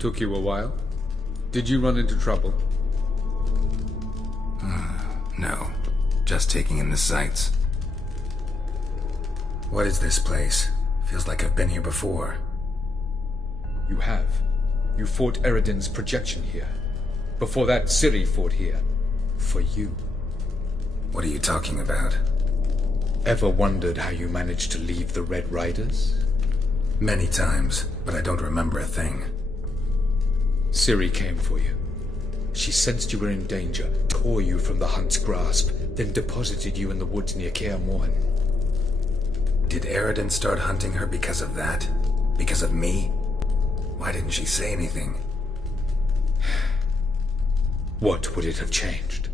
Took you a while? Did you run into trouble? No. Just taking in the sights. What is this place? Feels like I've been here before. You have. You fought Eredin's projection here. Before that, Ciri fought here. For you. What are you talking about? Ever wondered how you managed to leave the Red Riders? Many times, but I don't remember a thing. Ciri came for you. She sensed you were in danger, tore you from the Hunt's grasp, then deposited you in the woods near Kaer Morhen. Did Eredin start hunting her because of that? Because of me? Why didn't she say anything? What would it have changed?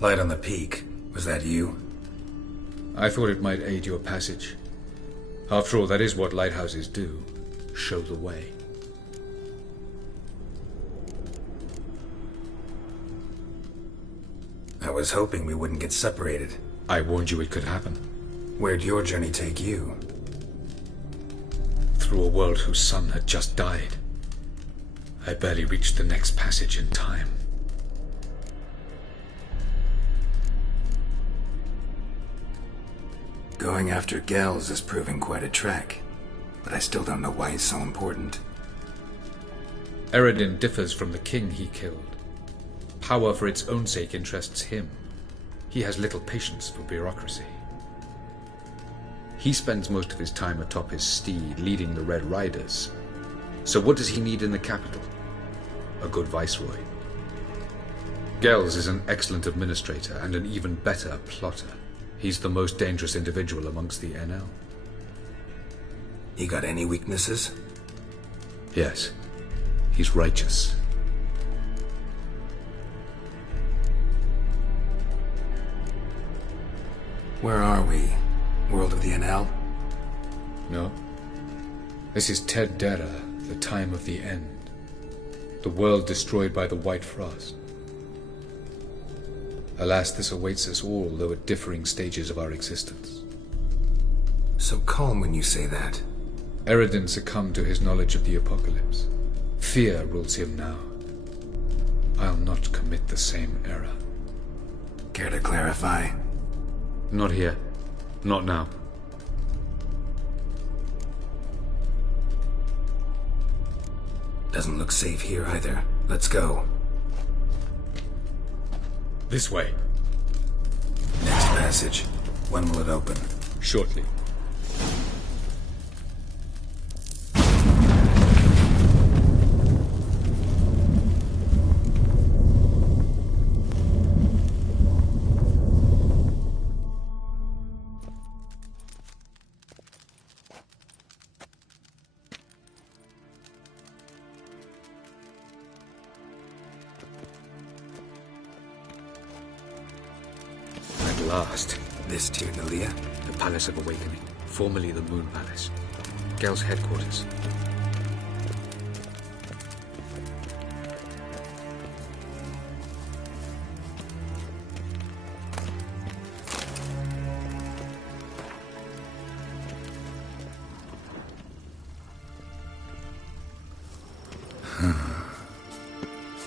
Light on the peak. Was that you? I thought it might aid your passage. After all, that is what lighthouses do. Show the way. I was hoping we wouldn't get separated. I warned you it could happen. Where'd your journey take you? Through a world whose sun had just died. I barely reached the next passage in time. Going after Gels is proving quite a trek, but I still don't know why he's so important. Eredin differs from the king he killed. Power for its own sake interests him. He has little patience for bureaucracy. He spends most of his time atop his steed, leading the Red Riders. So what does he need in the capital? A good viceroy. Gels is an excellent administrator and an even better plotter. He's the most dangerous individual amongst the NL. You got any weaknesses? Yes. He's righteous. Where are we? World of the NL? No. This is Ted Dera, the time of the end. The world destroyed by the White Frost. Alas, this awaits us all, though at differing stages of our existence. So calm when you say that. Eredin succumbed to his knowledge of the apocalypse. Fear rules him now. I'll not commit the same error. Care to clarify? Not here. Not now. Doesn't look safe here either. Let's go. This way. Next passage. When will it open? Shortly. Last. This Tirnalia? The Palace of Awakening, formerly the Moon Palace. Gel's headquarters.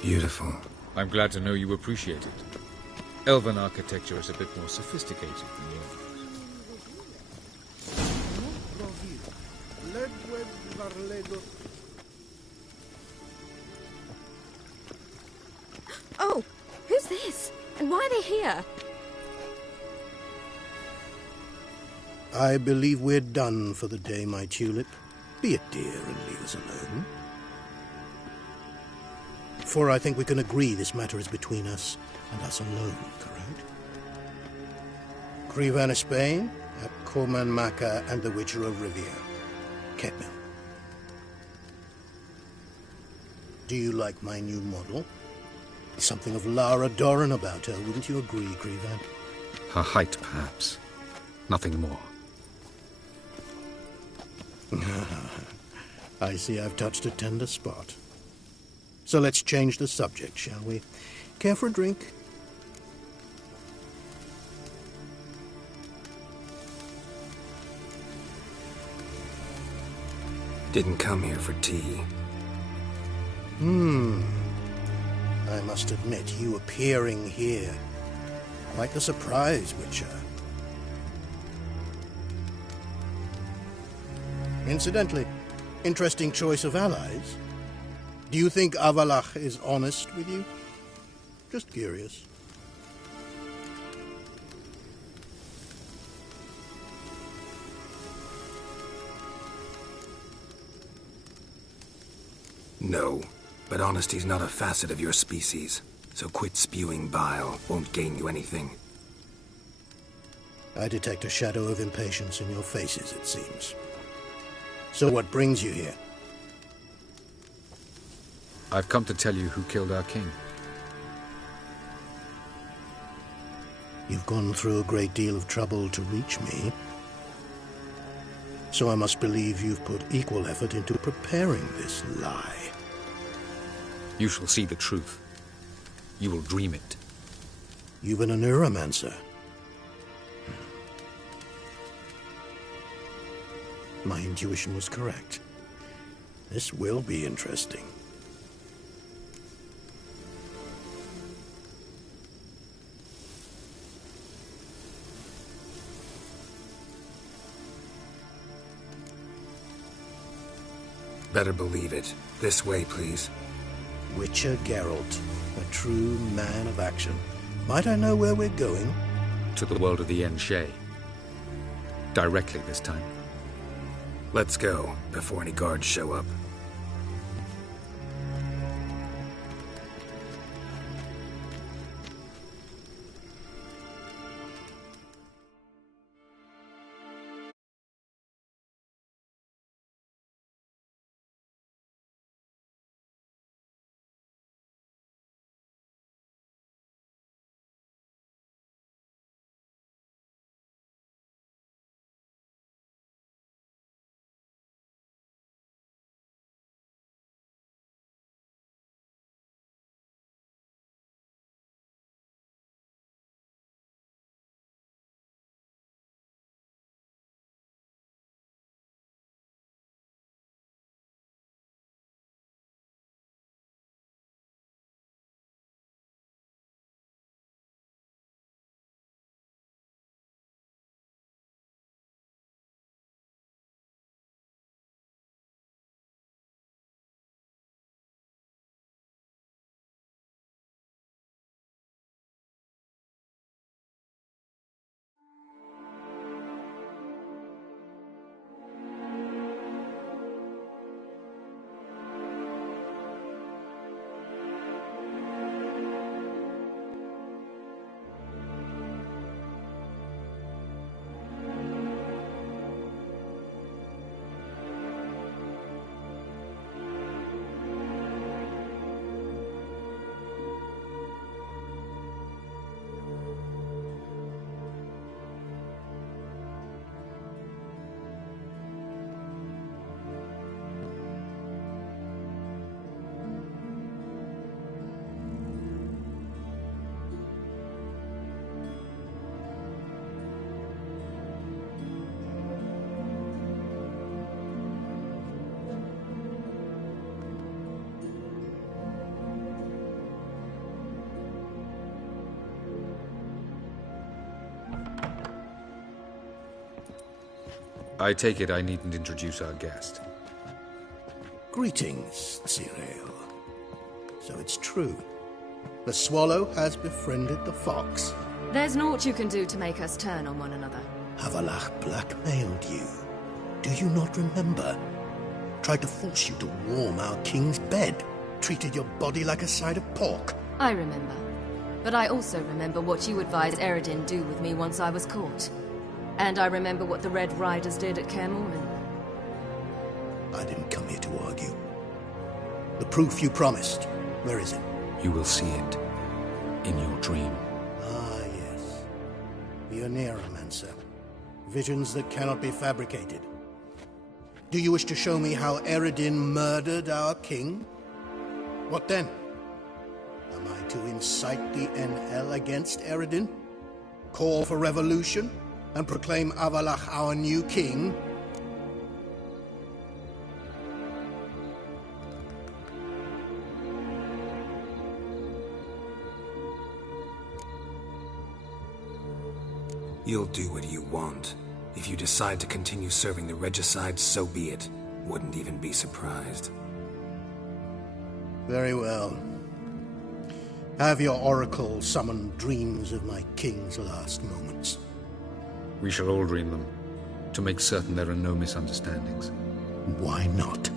Beautiful. I'm glad to know you appreciate it. Elven architecture is a bit more sophisticated than yours. Oh, who's this? And why are they here? I believe we're done for the day, my tulip. Be a dear and leave us alone. For I think we can agree this matter is between us and us alone, correct? Krivan of Spain, at Corman Maka and the Witcher of Rivia. Ketman. Do you like my new model? Something of Lara Doran about her, wouldn't you agree, Krivan? Her height, perhaps. Nothing more. I see I've touched a tender spot. So let's change the subject, shall we? Care for a drink? Didn't come here for tea. I must admit, you appearing here, quite the surprise, Witcher. Incidentally, interesting choice of allies. Do you think Avallac'h is honest with you? Just curious. No, but honesty's not a facet of your species. So quit spewing bile. Won't gain you anything. I detect a shadow of impatience in your faces, it seems. So what brings you here? I've come to tell you who killed our king. You've gone through a great deal of trouble to reach me. So I must believe you've put equal effort into preparing this lie. You shall see the truth. You will dream it. You've been a neuromancer. My intuition was correct. This will be interesting. Better believe it. This way, please. Witcher Geralt, a true man of action. Might I know where we're going? To the world of the Yen-Shay. Directly this time. Let's go, before any guards show up. I take it I needn't introduce our guest. Greetings, Cyril. So it's true. The swallow has befriended the fox. There's naught you can do to make us turn on one another. Avallac'h blackmailed you. Do you not remember? Tried to force you to warm our king's bed. Treated your body like a side of pork. I remember. But I also remember what you advised Eredin do with me once I was caught. And I remember what the Red Riders did at Kaer Morhen. I didn't come here to argue. The proof you promised, where is it? You will see it in your dream. Ah, yes. The Neuromancer. Visions that cannot be fabricated. Do you wish to show me how Eredin murdered our king? What then? Am I to incite the NL against Eredin? Call for revolution? And proclaim Avallac'h our new king? You'll do what you want. If you decide to continue serving the regicide, so be it. Wouldn't even be surprised. Very well. Have your oracle summon dreams of my king's last moments. We shall all dream them, to make certain there are no misunderstandings. Why not?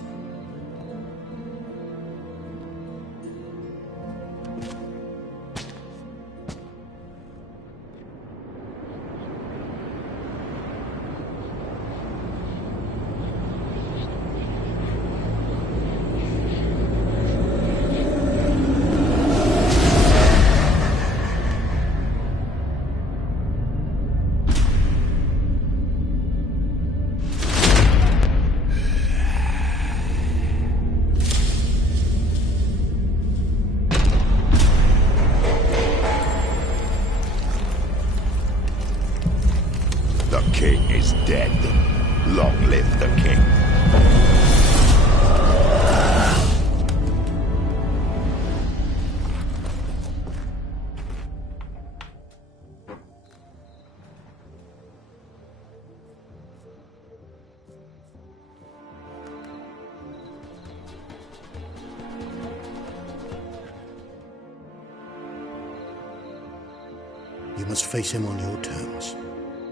You must face him on your terms.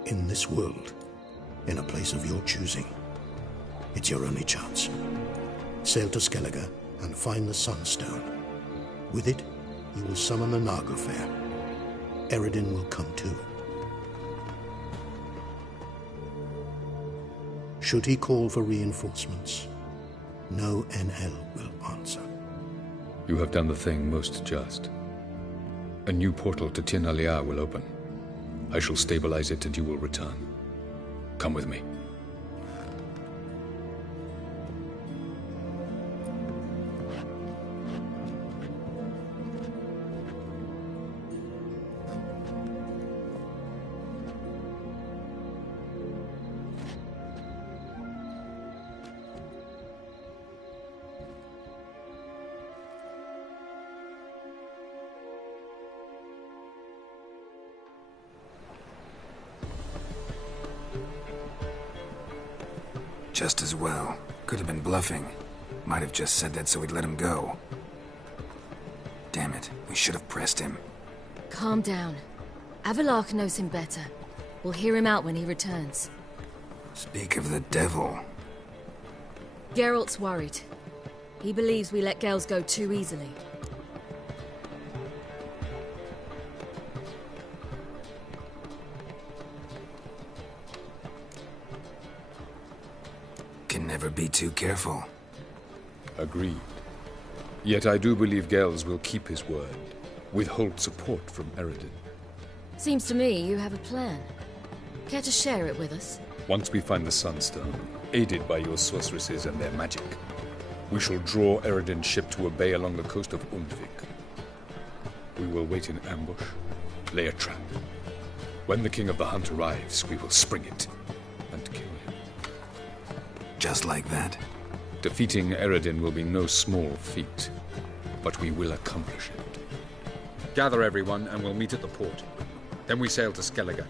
In this world. In a place of your choosing. It's your only chance. Sail to Skellige and find the Sunstone. With it, you will summon the Nagelfair. Eredin will come too. Should he call for reinforcements, no NL will answer. You have done the thing most just. A new portal to Tir na Liar will open. I shall stabilize it and you will return. Come with me. Just as well. Could have been bluffing. Might have just said that so we'd let him go. Damn it, we should have pressed him. Calm down. Avalok knows him better. We'll hear him out when he returns. Speak of the devil. Geralt's worried. He believes we let Gels go too easily. Can never be too careful. Agreed. Yet I do believe Gels will keep his word. Withhold support from Eredin. Seems to me you have a plan. Care to share it with us? Once we find the Sunstone, aided by your sorceresses and their magic, we shall draw Eredin's ship to a bay along the coast of Undvik. We will wait in ambush, lay a trap. When the King of the Hunt arrives, we will spring it and kill him. Just like that? Defeating Eredin will be no small feat, but we will accomplish it. Gather everyone and we'll meet at the port. Then we sail to Skellige.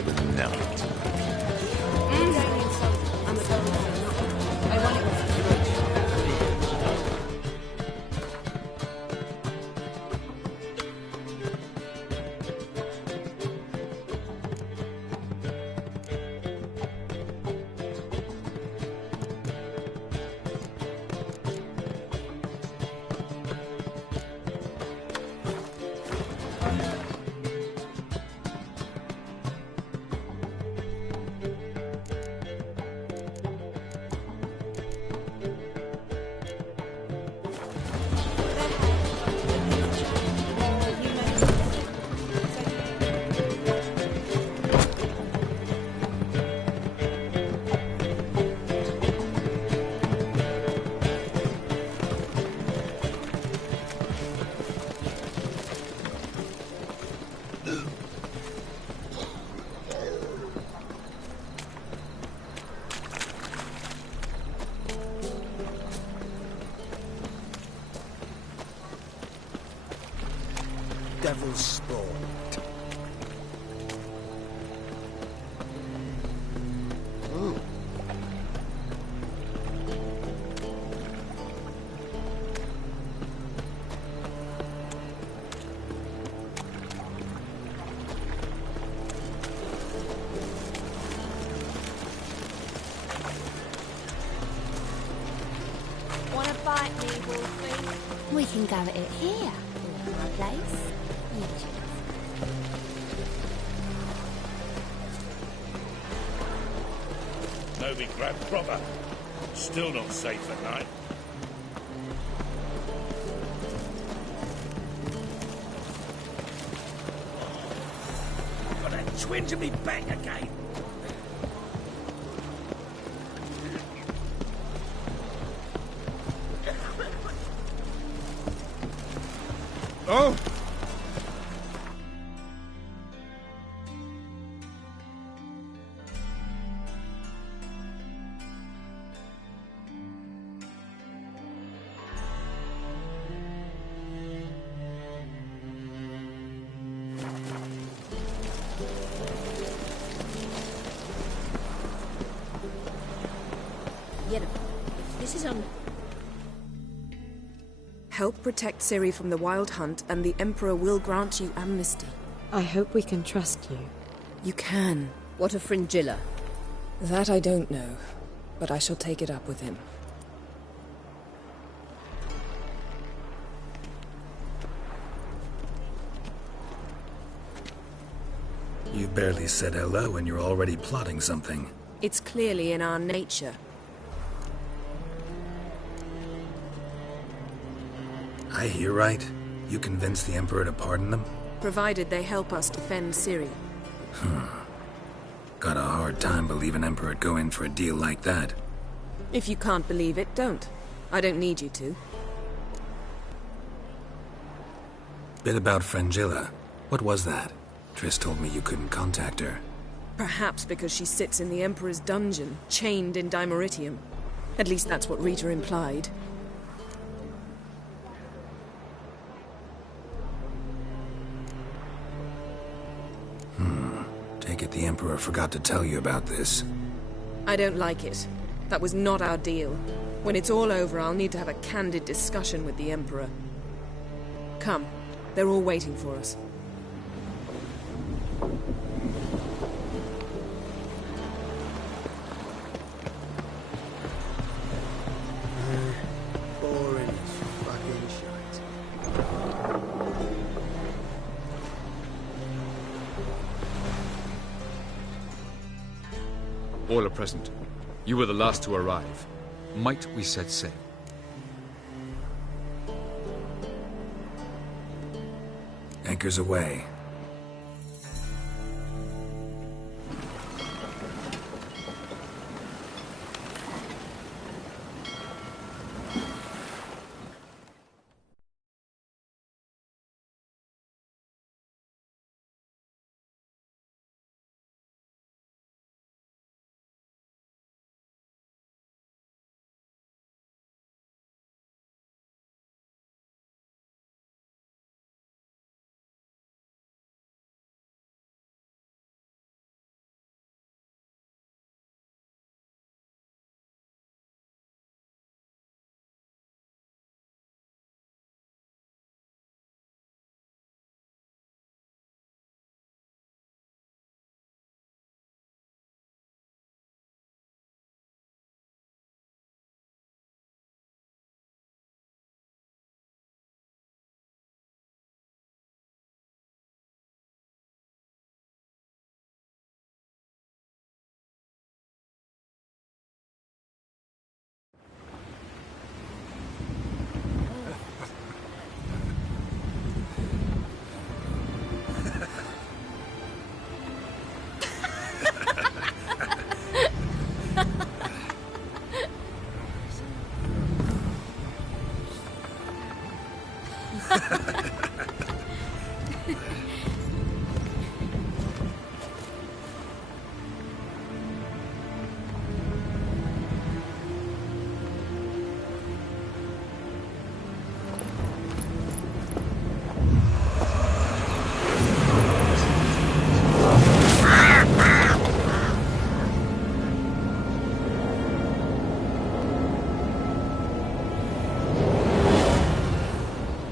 I would know it. Devil's spawn. Wanna bite me, Wolfie? We can go at it here, in my place. You choose. No be grabbed proper. Still not safe at night. Got that twinge of me back again. Oh! Yennefer, this is on... Help protect Ciri from the Wild Hunt, and the Emperor will grant you amnesty. I hope we can trust you. You can. What of Fringilla? That I don't know, but I shall take it up with him. You barely said hello and you're already plotting something. It's clearly in our nature. I hear right? You convinced the Emperor to pardon them? Provided they help us defend Ciri. Got a hard time believing Emperor'd go in for a deal like that. If you can't believe it, don't. I don't need you to. Bit about Fringilla. What was that? Triss told me you couldn't contact her. Perhaps because she sits in the Emperor's dungeon, chained in Dimeritium. At least that's what Rita implied. Take it the Emperor forgot to tell you about this. I don't like it. That was not our deal. When it's all over, I'll need to have a candid discussion with the Emperor. Come. They're all waiting for us. Boring as fucking shite. All are present. You were the last to arrive. Might we set sail? Anchors away.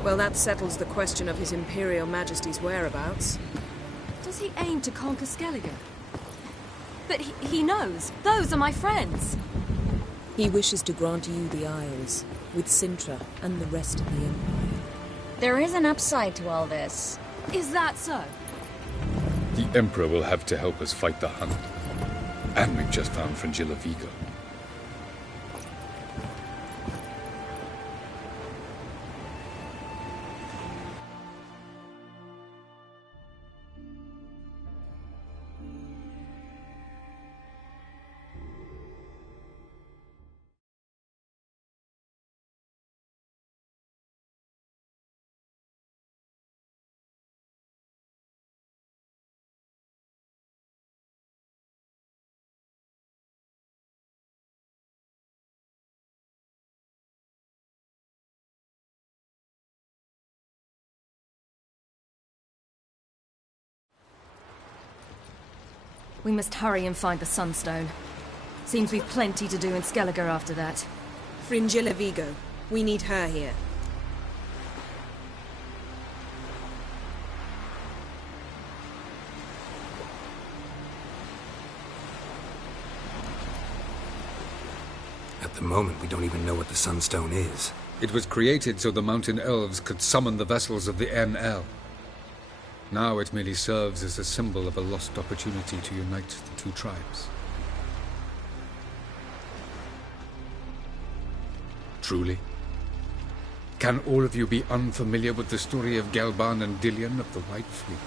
Well, that settles the question of His Imperial Majesty's whereabouts. Does he aim to conquer Skellige? But he knows. Those are my friends. He wishes to grant you the Isles, with Sintra and the rest of the Empire. There is an upside to all this. Is that so? The Emperor will have to help us fight the Hunt. And we've just found Fringilla Vigo. We must hurry and find the Sunstone. Seems we've plenty to do in Skellige after that. Fringilla Vigo. We need her here. At the moment, we don't even know what the Sunstone is. It was created so the mountain elves could summon the vessels of the NL. Now it merely serves as a symbol of a lost opportunity to unite the two tribes. Truly? Can all of you be unfamiliar with the story of Gelban and Dillion of the White Fleet?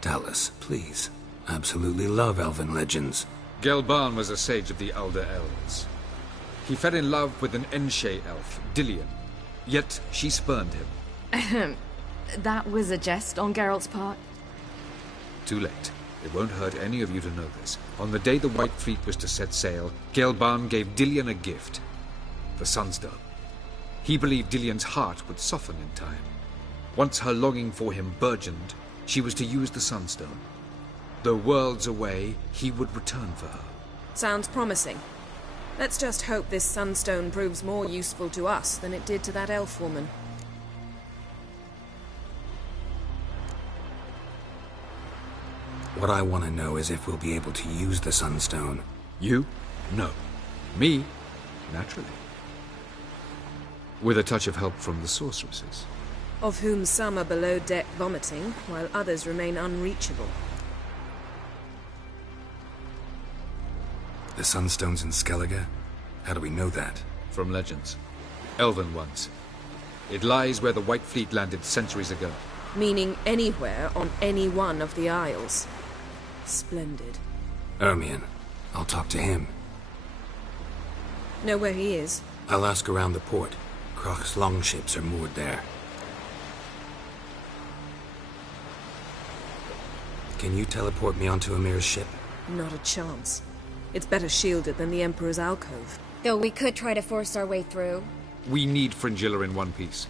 Tell us, please. Absolutely love elven legends. Gelban was a sage of the Elder Elves. He fell in love with an Enshe elf, Dillion, yet she spurned him. That was a jest on Geralt's part. Too late. It won't hurt any of you to know this. On the day the White Fleet was to set sail, Gelban gave Dillion a gift. The Sunstone. He believed Dillion's heart would soften in time. Once her longing for him burgeoned, she was to use the Sunstone. Though worlds away, he would return for her. Sounds promising. Let's just hope this Sunstone proves more useful to us than it did to that elf woman. What I want to know is if we'll be able to use the Sunstone. You? No. Me? Naturally. With a touch of help from the sorceresses. Of whom some are below deck vomiting, while others remain unreachable. The Sunstone's in Skellige? How do we know that? From legends. Elven ones. It lies where the White Fleet landed centuries ago. Meaning anywhere on any one of the Isles. Splendid. Ermion. I'll talk to him. Know where he is? I'll ask around the port. Croc's longships are moored there. Can you teleport me onto Amir's ship? Not a chance. It's better shielded than the Emperor's alcove. Though we could try to force our way through. We need Fringilla in one piece.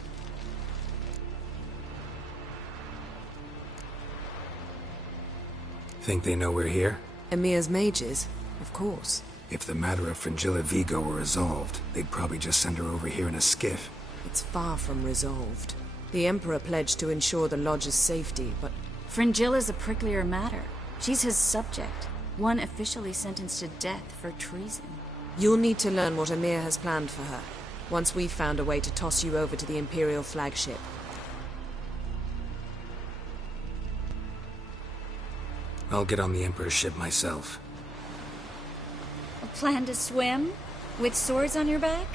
Think they know we're here? Emir's mages? Of course. If the matter of Fringilla Vigo were resolved, they'd probably just send her over here in a skiff. It's far from resolved. The Emperor pledged to ensure the Lodge's safety, but... Fringilla's a pricklier matter. She's his subject. One officially sentenced to death for treason. You'll need to learn what Emir has planned for her, once we've found a way to toss you over to the Imperial flagship. I'll get on the Emperor's ship myself. A plan to swim? With swords on your back?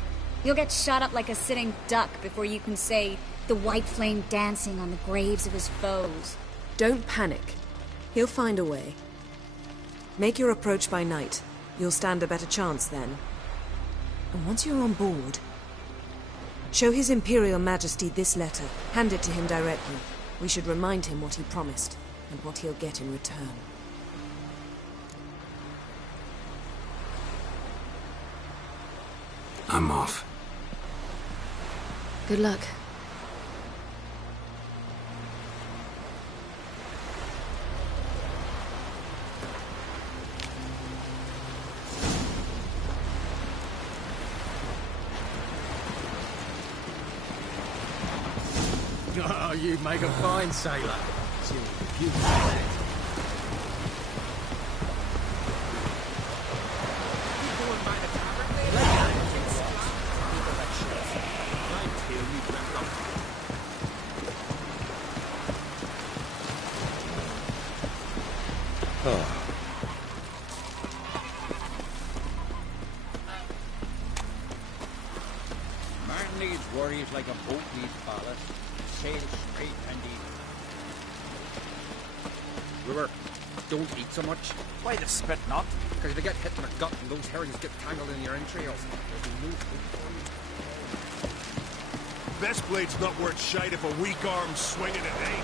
You'll get shot up like a sitting duck before you can say, the white flame dancing on the graves of his foes. Don't panic. He'll find a way. Make your approach by night. You'll stand a better chance then. And once you're on board, show His Imperial Majesty this letter. Hand it to him directly. We should remind him what he promised, and what he'll get in return. I'm off. Good luck. Oh, you make a fine sailor. You Man needs worries like a boat needs ballast. Sail straight and easy. River, don't eat so much. Why the spit not? Because if you get hit in the gut and those herrings get tangled in your entrails, there'll be no food for you. Best blade's not worth shite if a weak arm's swinging it, eh?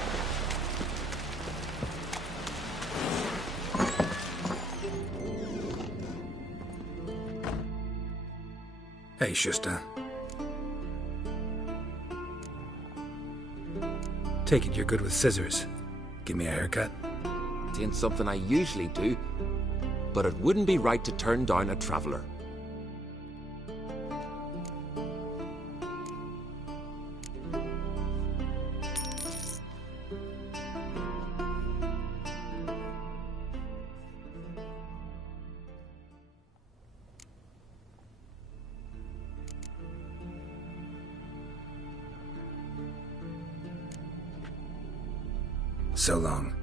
Hey, Schuster. Take it you're good with scissors. Give me a haircut. It ain't something I usually do, but it wouldn't be right to turn down a traveler. So long.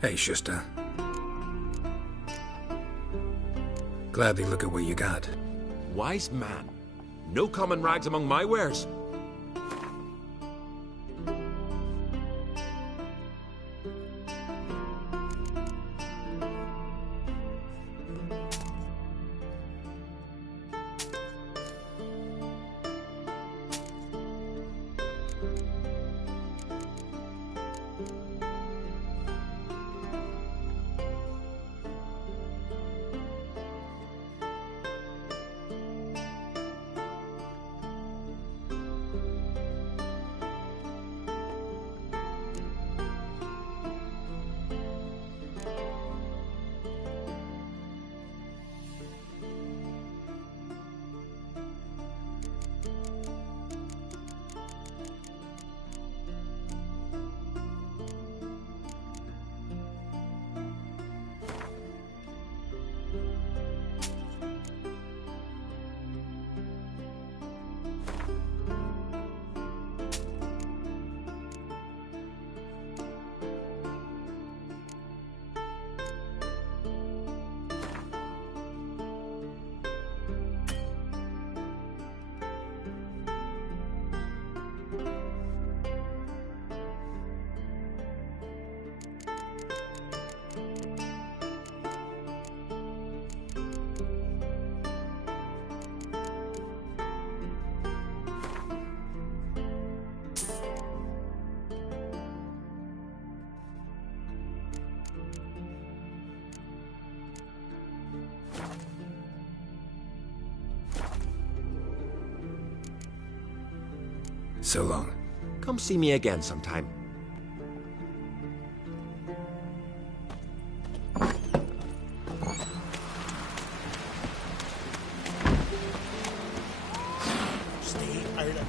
Hey, Schuster. Gladly look at what you got. Wise man. No common rags among my wares. So long. Come see me again sometime. Stay Ireland.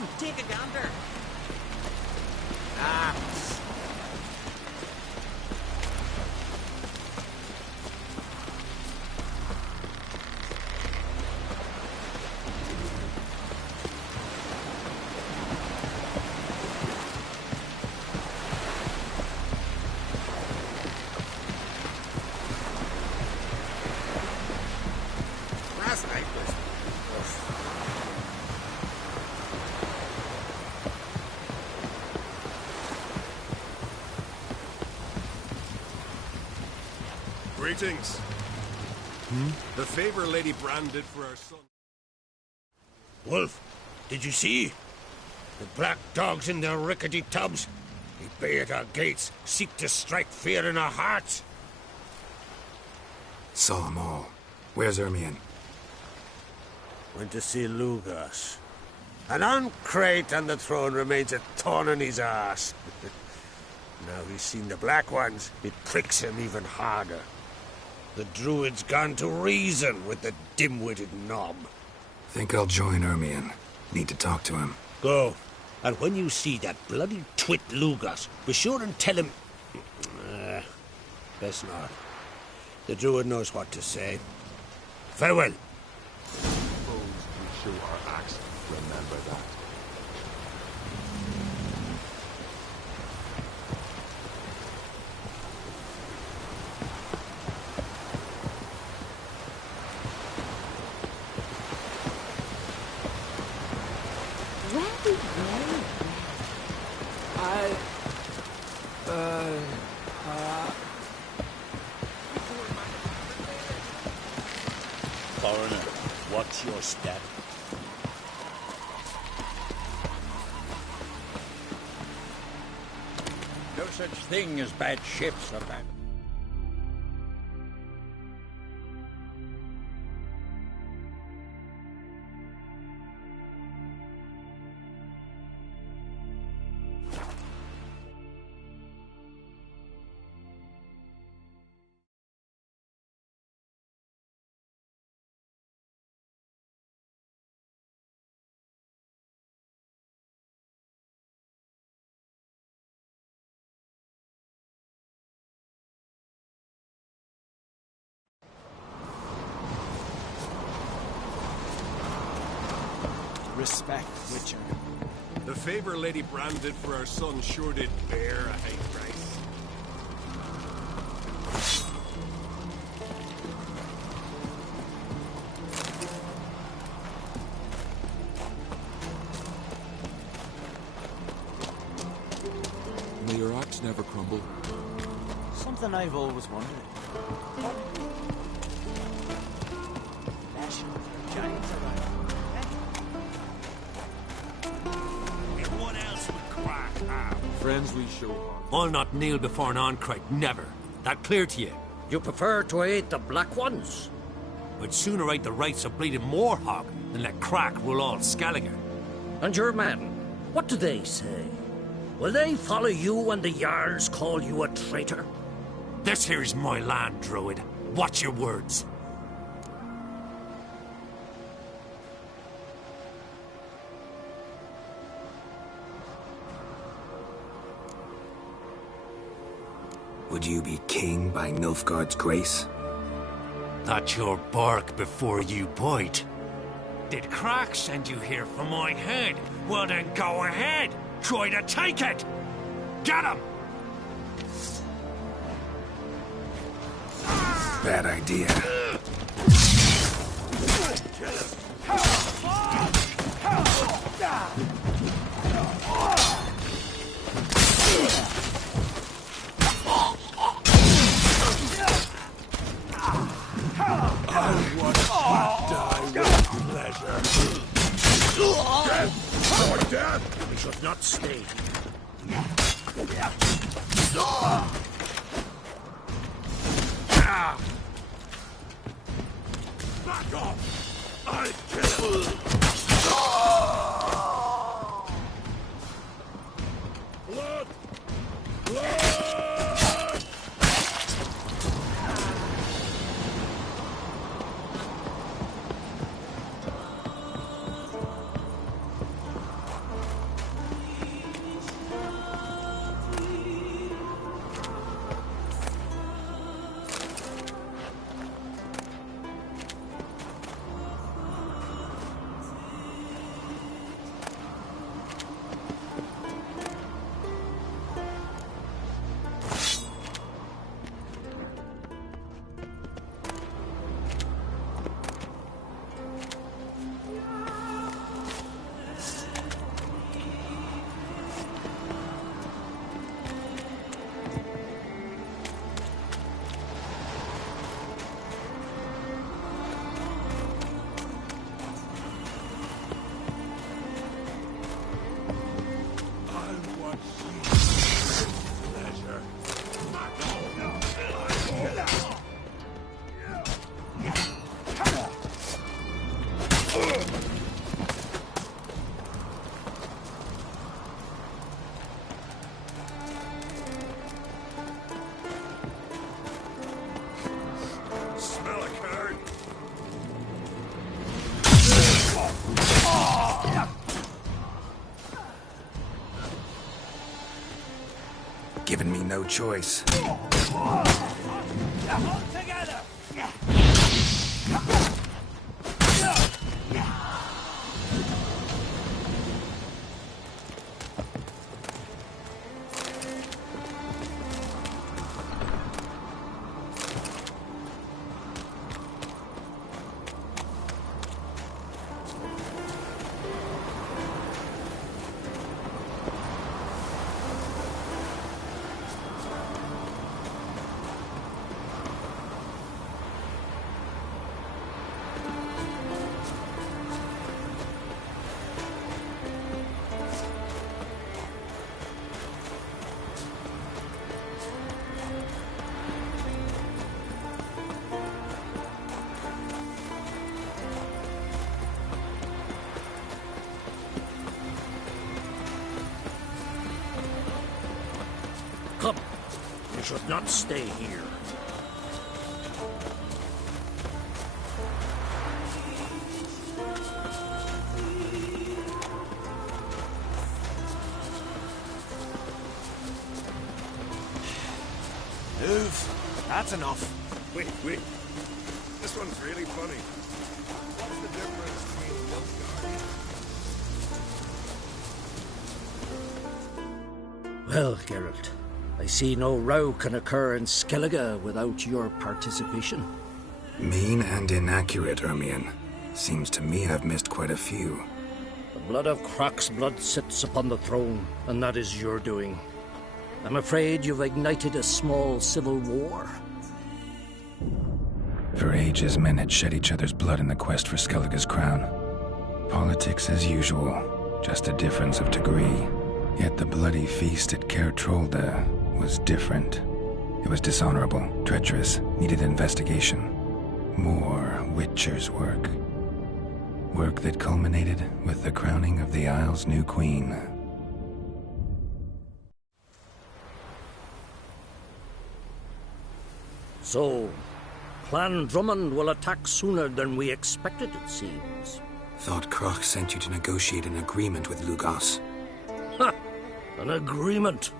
Come, take a gander. Ah. Last night was... Greetings. The favor Lady Brand did for our son. Wolf, did you see? The black dogs in their rickety tubs. They bay at our gates, seek to strike fear in our hearts. Saw them all. Where's Ermion? Went to see Lugas. An uncrate on the throne remains a thorn in his arse. Now he's seen the Black Ones, it pricks him even harder. The druid's gone to reason with the dim-witted knob. Think I'll join Ermion. Need to talk to him. Go. And when you see that bloody twit Lugas, be sure and tell him... best not. The druid knows what to say. Farewell. Suppose we show our axe. Remember that. Foreigner, what's your step? No such thing as bad ships about. Respect, Witcher. The favor Lady Brand did for our son sure did bear a high price. May your axe never crumble. Something I've always wondered. National giants around. What else would crack have? Friends we show heart. I'll not kneel before an Oncrite, never. That clear to you? You prefer to aid the Black Ones? I'd sooner right the rights of bleeding Moorhog than let crack rule all Skelliger. And your men, what do they say? Will they follow you when the Jarls call you a traitor? This here's my land, Druid. Watch your words. Would you be king by Nilfgaard's grace? That's your bark before you bite. Did Crack send you here for my head? Well then go ahead. Try to take it. Get him! Bad idea. I want to die with pleasure. Death! Lord Death! We should not stay. Back off! I'll kill him! Blood! Blood! no choice. Together! Come, you should not stay here. Move. That's enough. Wait. This one's really funny. What's the difference between Nilfgaard? Well, Geralt, I see no row can occur in Skellige without your participation. Mean and inaccurate, Ermion. Seems to me I've missed quite a few. The blood of Croc's blood sits upon the throne, and that is your doing. I'm afraid you've ignited a small civil war. For ages, men had shed each other's blood in the quest for Skellige's crown. Politics as usual, just a difference of degree. Yet the bloody feast at Caer Trolda was different. It was dishonorable, treacherous, needed investigation. More Witcher's work. Work that culminated with the crowning of the Isle's new queen. So, Clan Drummond will attack sooner than we expected, it seems. Thought Croc sent you to negotiate an agreement with Lugas. Ha! An agreement?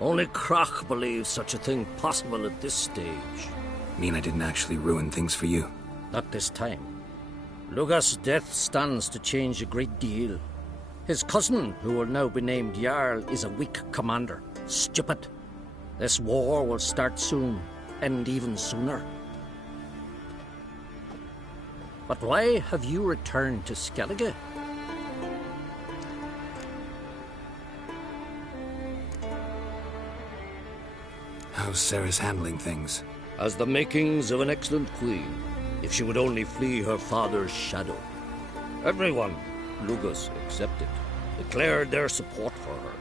Only Croc believes such a thing possible at this stage. Mean I didn't actually ruin things for you? Not this time. Lugas' death stands to change a great deal. His cousin, who will now be named Jarl, is a weak commander. Stupid. This war will start soon, end even sooner. But why have you returned to Skellige? How's Sarah's handling things? As the makings of an excellent queen, if she would only flee her father's shadow. Everyone, Lugas excepted, declared their support for her.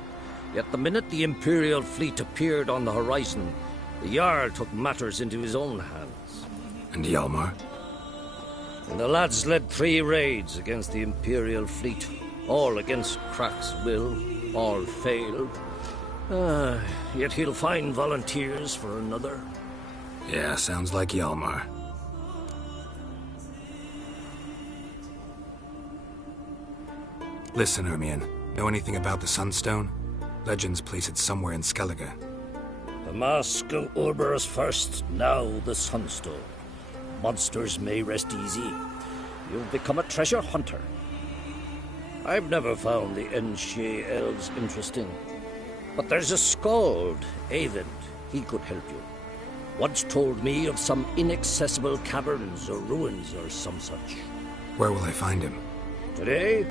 Yet the minute the Imperial fleet appeared on the horizon, the Jarl took matters into his own hands. And Hjalmar? And the lads led 3 raids against the Imperial fleet, all against Croc's will, all failed. Yet he'll find volunteers for another. Yeah, sounds like Hjalmar. Listen, Ermion. Know anything about the Sunstone? Legends place it somewhere in Skellige. The Mask of Urberus first, now the Sunstone. Monsters may rest easy. You've become a treasure hunter. I've never found the Enshe elves interesting. But there's a skald, Eyvind. He could help you. Once told me of some inaccessible caverns or ruins or some such. Where will I find him? Today?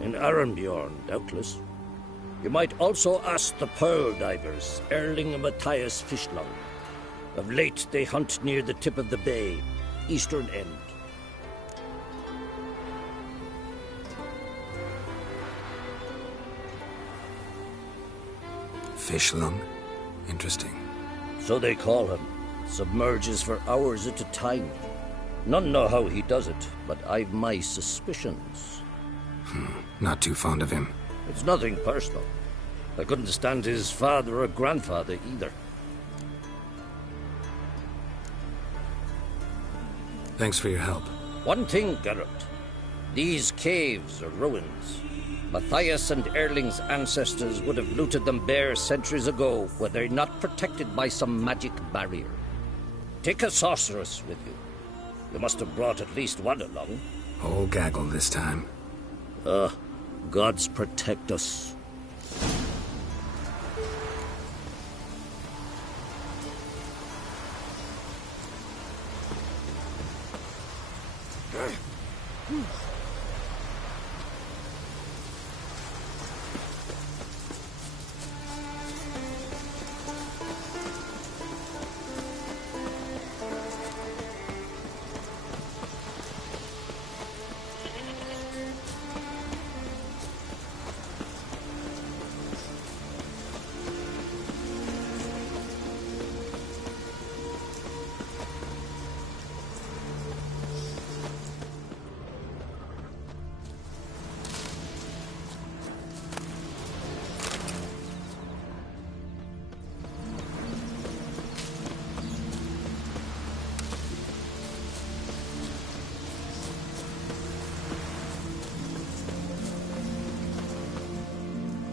In Arenbjorn, doubtless. You might also ask the pearl divers, Erling and Matthias Fishlung. Of late, they hunt near the tip of the bay, eastern end. Fishlung? Interesting. So they call him. Submerges for hours at a time. None know how he does it, but I've my suspicions. Not too fond of him. It's nothing personal. I couldn't stand his father or grandfather either. Thanks for your help. One thing, Geralt. These caves are ruins. Matthias and Erling's ancestors would have looted them bare centuries ago were they not protected by some magic barrier. Take a sorceress with you. You must have brought at least one along. Whole gaggle this time. Gods protect us.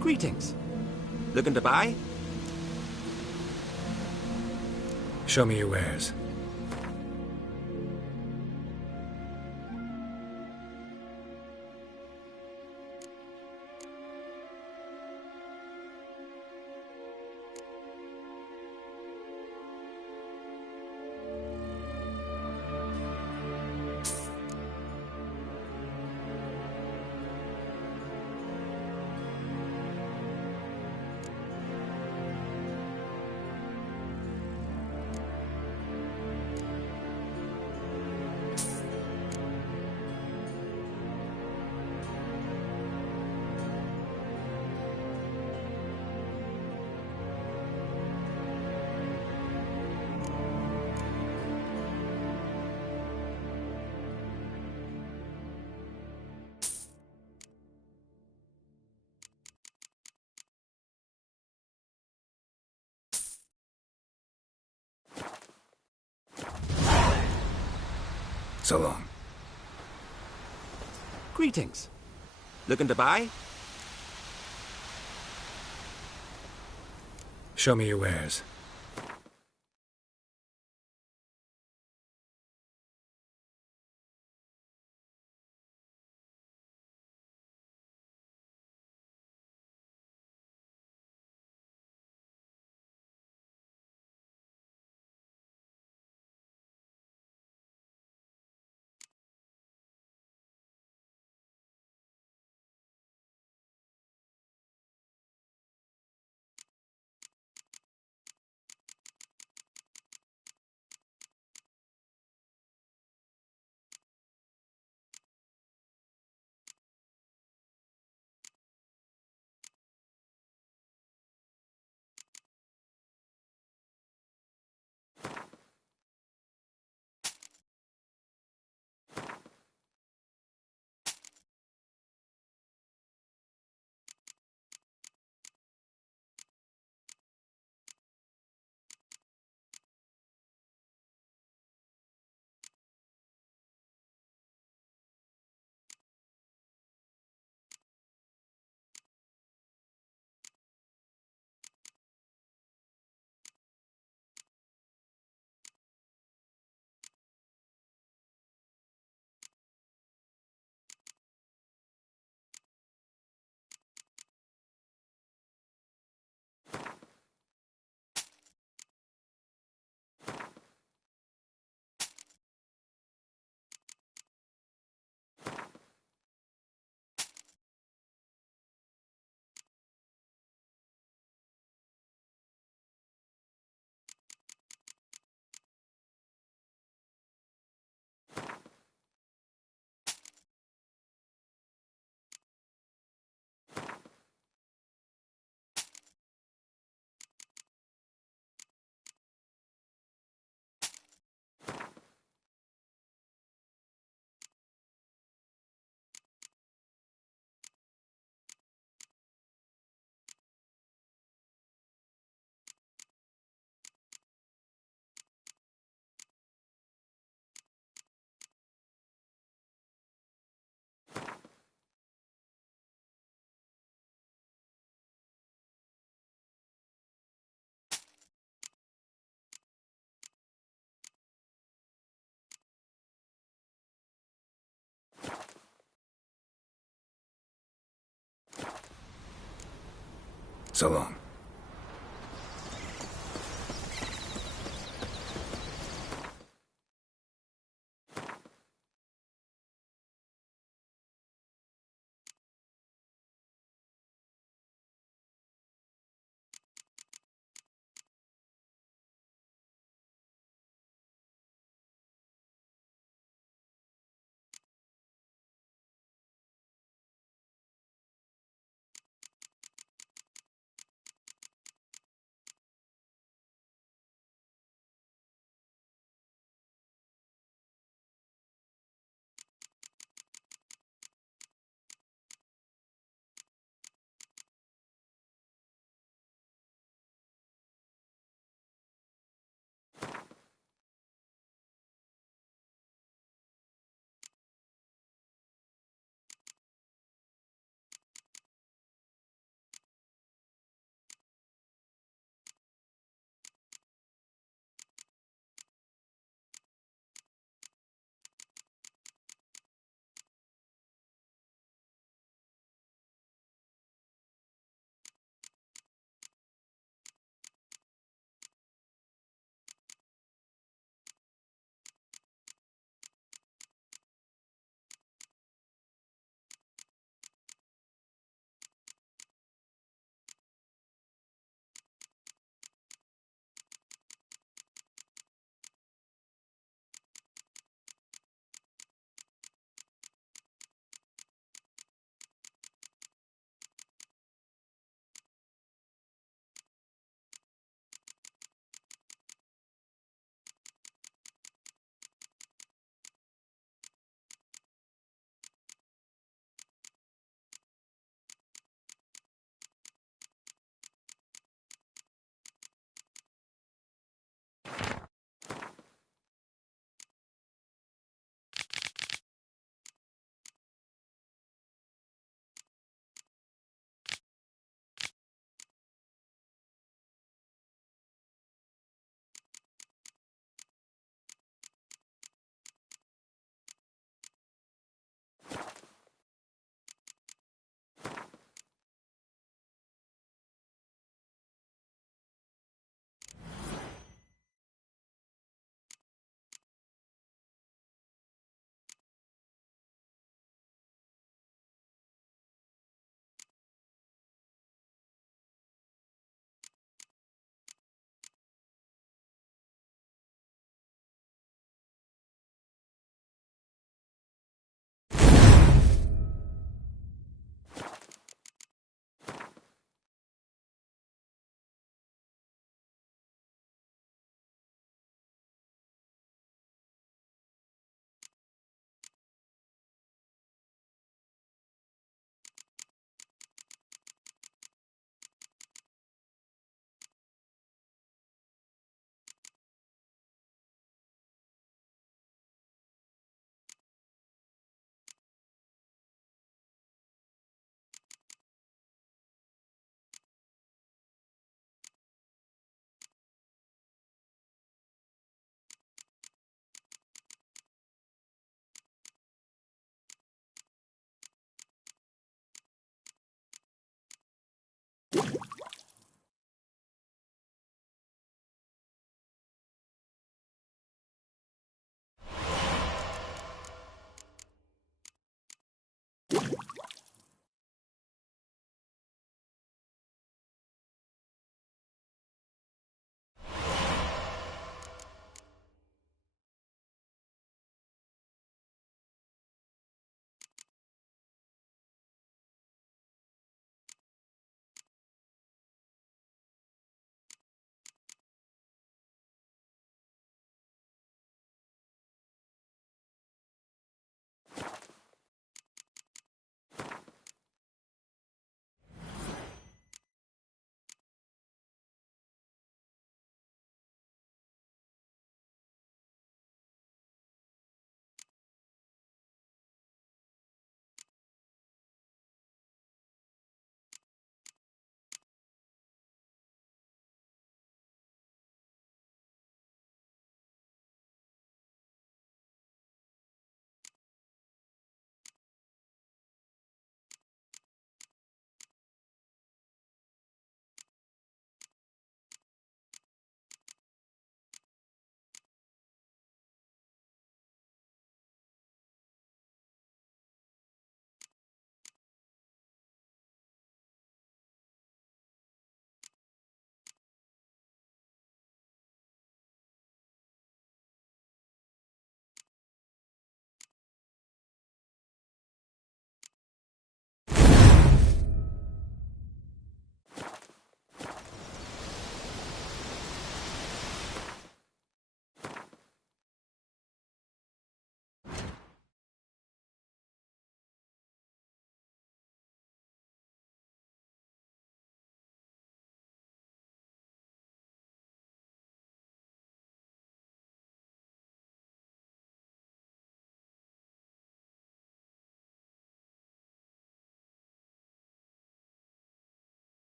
Greetings. Looking to buy? Show me your wares. So long. Greetings. Looking to buy? Show me your wares. So long.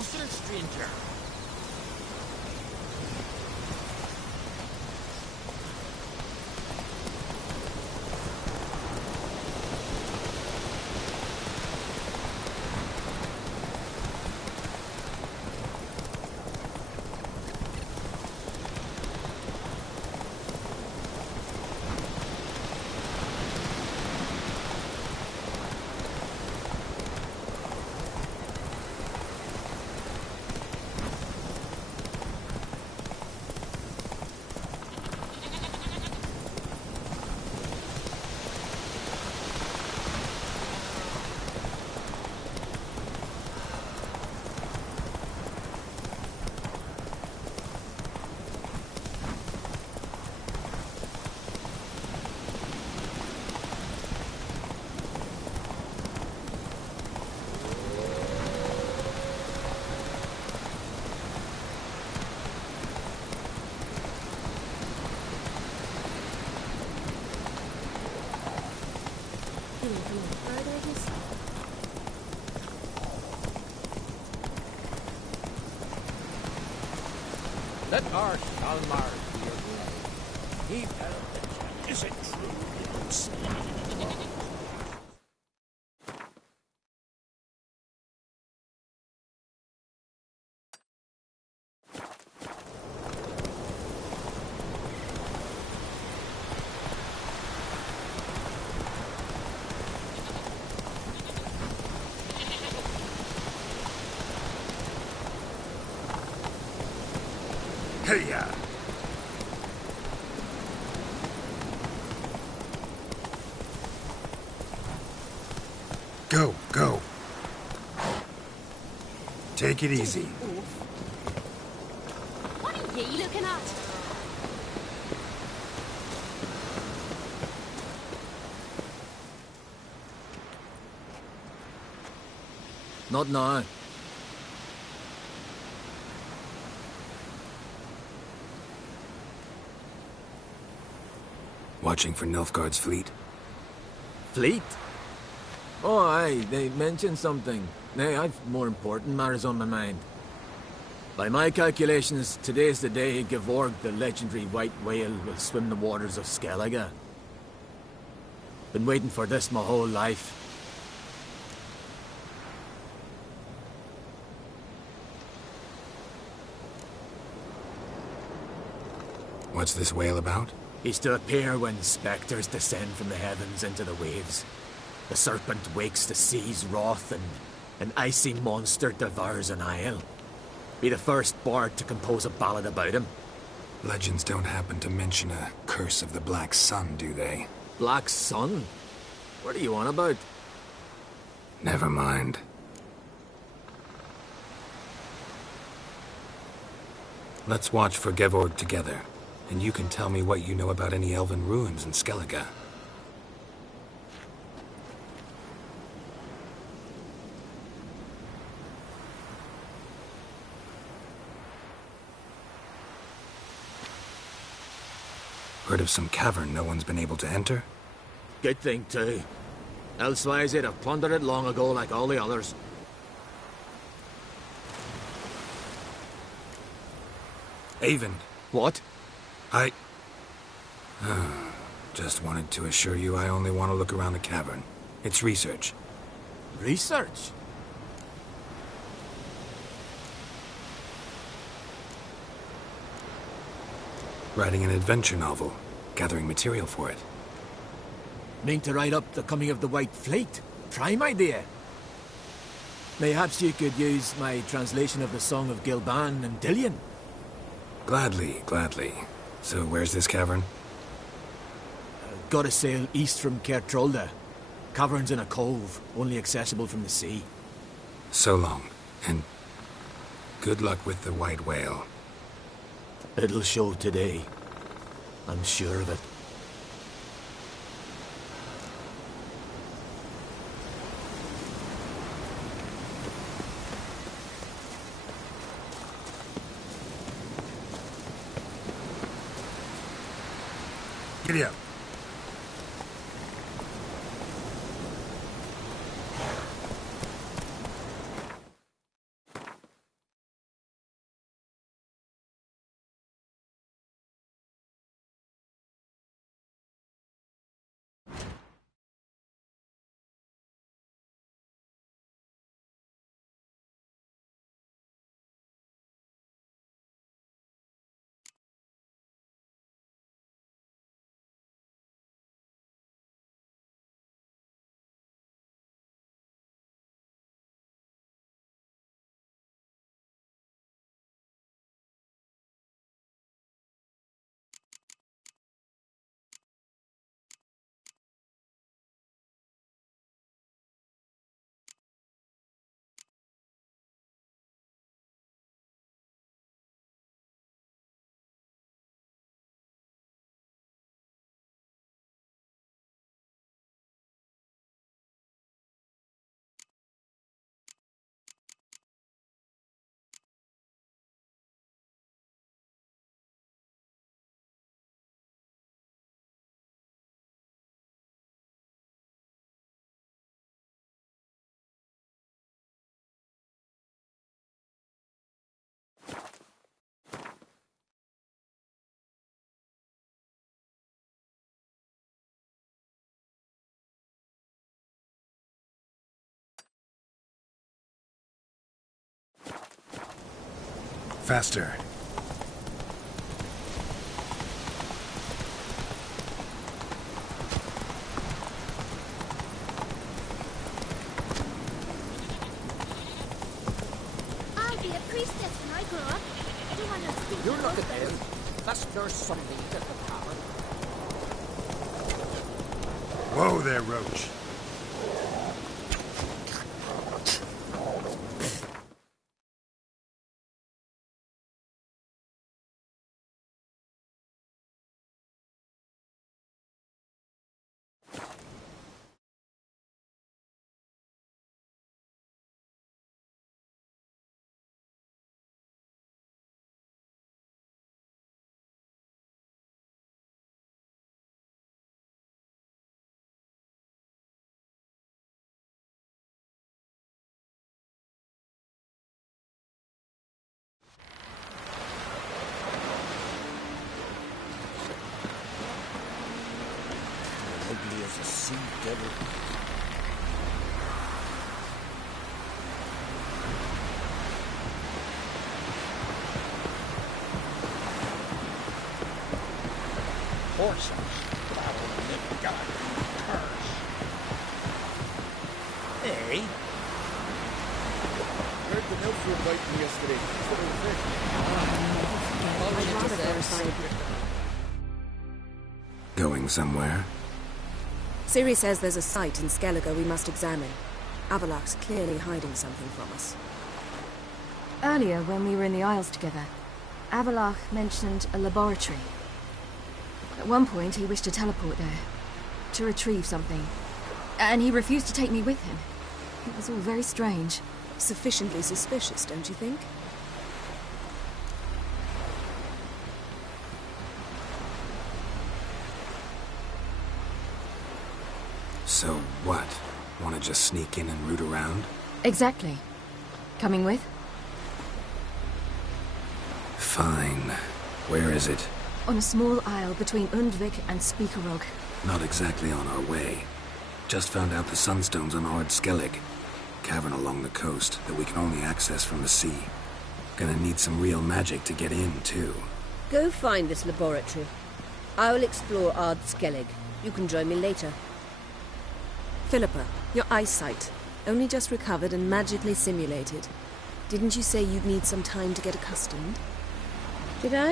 closer, stranger. Let our Shalmar be your guide. He felt that is it true? Hey-ya! Go, go. Take it easy. What are ye looking at? Not now. Watching for Nilfgaard's fleet? Fleet? Oh, aye, they mentioned something. Nay, I've more important matters on my mind. By my calculations, today's the day Gevorg, the legendary white whale, will swim the waters of Skellige. Been waiting for this my whole life. What's this whale about? He's to appear when spectres descend from the heavens into the waves. The serpent wakes the sea's wrath, and an icy monster devours an isle. Be the first bard to compose a ballad about him. Legends don't happen to mention a curse of the Black Sun, do they? Black Sun? What are you on about? Never mind. Let's watch for Gevorg together. And you can tell me what you know about any elven ruins in Skellige. Heard of some cavern no one's been able to enter? Good thing, too. Elsewise, they'd have plundered it long ago like all the others. Avon. What? Just wanted to assure you I only want to look around the cavern. It's research. Research? Writing an adventure novel. Gathering material for it. Mean to write up the coming of the White Fleet? Prime idea. Mayhaps you could use my translation of the Song of Gilban and Dillion. Gladly, gladly. So where's this cavern? Gotta sail east from Kertrolda. Cavern's in a cove, only accessible from the sea. So long, and good luck with the white whale. It'll show today. I'm sure of it. Giddy up. Faster. I'll be a priestess when I grow up. I don't want to speak. You look at them. Must nurse some meat at the tavern. Whoa there, Roach. Ugly as a sea devil. Horses. That'll live God. Curse. Hey. Heard the milk were biting me yesterday. What do you think? Going somewhere? Ciri says there's a site in Skellige we must examine. Avallac'h's clearly hiding something from us. Earlier, when we were in the Isles together, Avallac'h mentioned a laboratory. At one point, he wished to teleport there, to retrieve something. And he refused to take me with him. It was all very strange. Sufficiently suspicious, don't you think? So what? Want to just sneak in and root around? Exactly. Coming with? Fine. Where is it? On a small isle between Undvik and Speakerog. Not exactly on our way. Just found out the sunstone's on Ard Skellig. Cavern along the coast that we can only access from the sea. Gonna need some real magic to get in, too. Go find this laboratory. I will explore Ard Skellig. You can join me later. Philippa, your eyesight. Only just recovered and magically simulated. Didn't you say you'd need some time to get accustomed? Did I?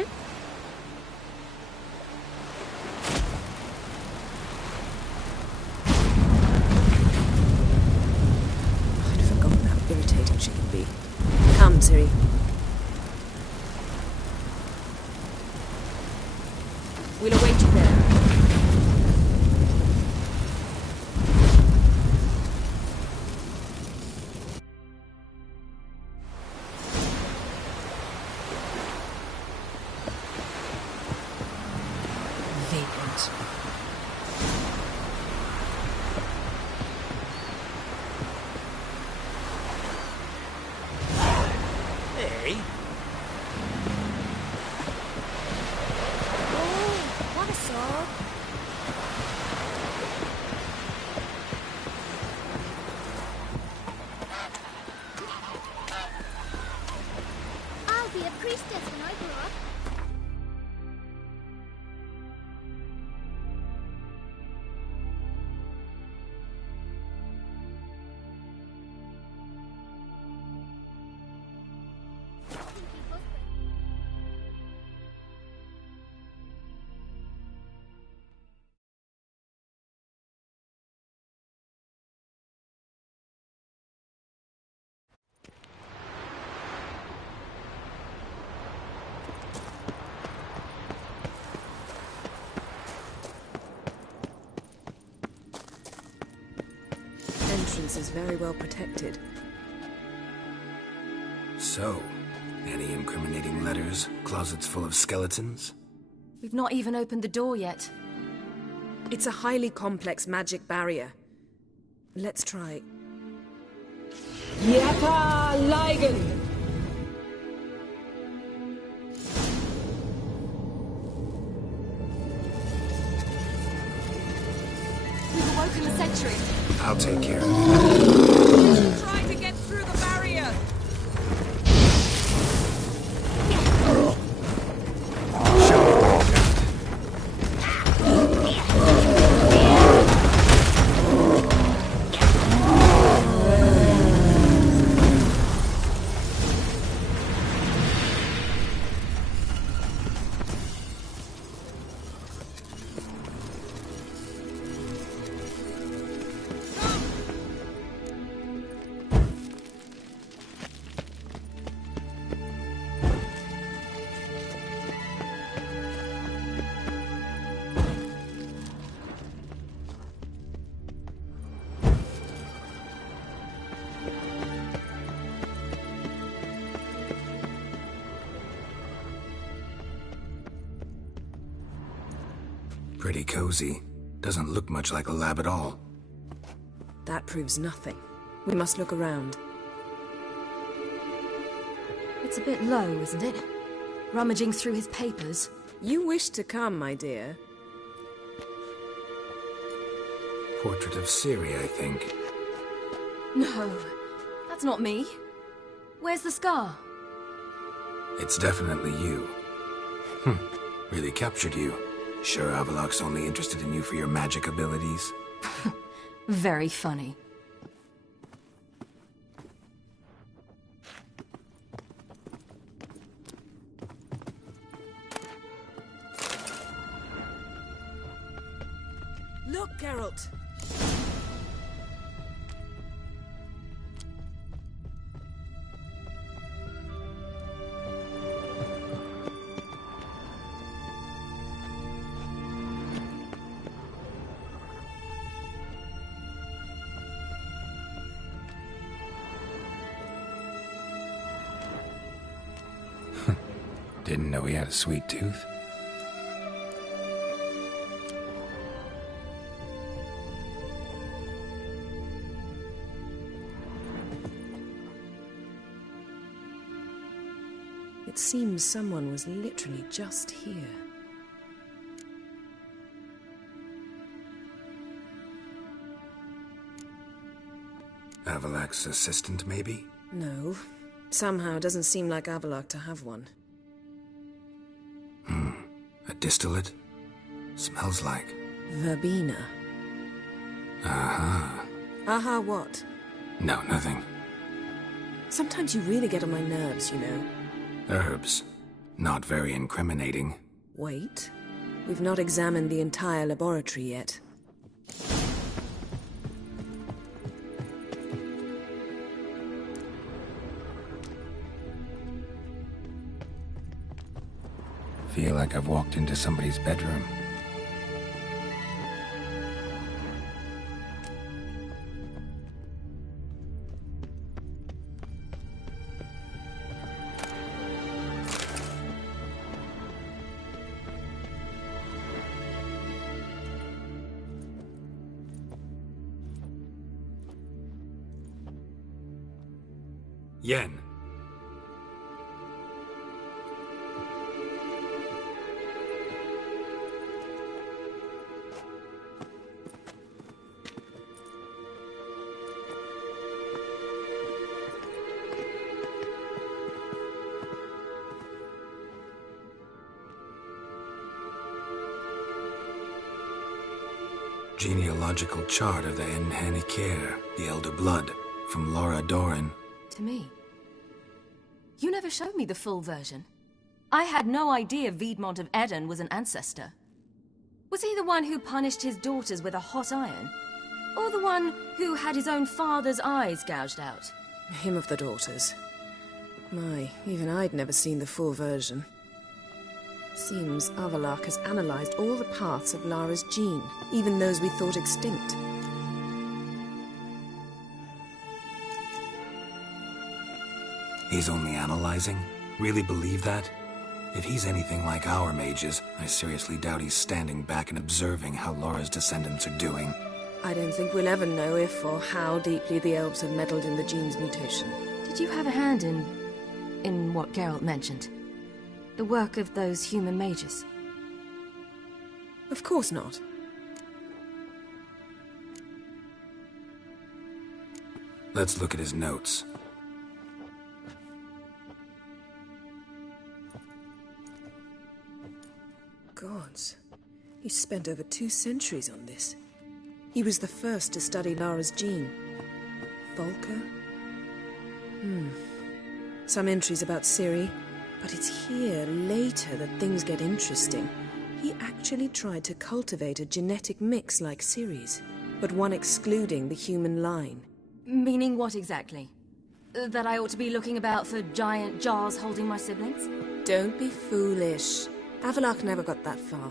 I'd forgotten how irritating she can be. Come, Ciri. We'll await you there. Is very well protected. So, any incriminating letters? Closets full of skeletons? We've not even opened the door yet. It's a highly complex magic barrier. Let's try. Yata Ligen! We've awoken the sentry. I'll take care of it. Try to get through the barrier! Pretty cozy. Doesn't look much like a lab at all. That proves nothing. We must look around. It's a bit low, isn't it? Rummaging through his papers. You wish to come, my dear. Portrait of Ciri, I think. No, that's not me. Where's the scar? It's definitely you. Really captured you. Sure Avallac'h's only interested in you for your magic abilities? Very funny. Look, Geralt! Didn't know he had a sweet tooth. It seems someone was literally just here. Avallac'h's assistant, maybe? No. Somehow doesn't seem like Avallac'h to have one. A distillate? Smells like... Verbena. Aha. Aha what? No, nothing. Sometimes you really get on my nerves, you know. Herbs. Not very incriminating. Wait. We've not examined the entire laboratory yet. Feel like I've walked into somebody's bedroom. Yen. Genealogical chart of the Enhanikir, the Elder Blood, from Laura Doran. To me? You never showed me the full version. I had no idea Viedmont of Eden was an ancestor. Was he the one who punished his daughters with a hot iron? Or the one who had his own father's eyes gouged out? Him of the daughters. My, even I'd never seen the full version. Seems Avallac'h has analyzed all the parts of Lara's gene, even those we thought extinct. He's only analyzing? Really believe that? If he's anything like our mages, I seriously doubt he's standing back and observing how Laura's descendants are doing. I don't think we'll ever know if or how deeply the elves have meddled in the gene's mutation. Did you have a hand in what Geralt mentioned? The work of those human mages? Of course not. Let's look at his notes. Gods. He spent over 2 centuries on this. He was the first to study Lara's gene. Volker? Some entries about Ciri, but it's here, later, that things get interesting. He actually tried to cultivate a genetic mix like Ciri's, but one excluding the human line. Meaning what exactly? That I ought to be looking about for giant jars holding my siblings? Don't be foolish. Avallac'h never got that far.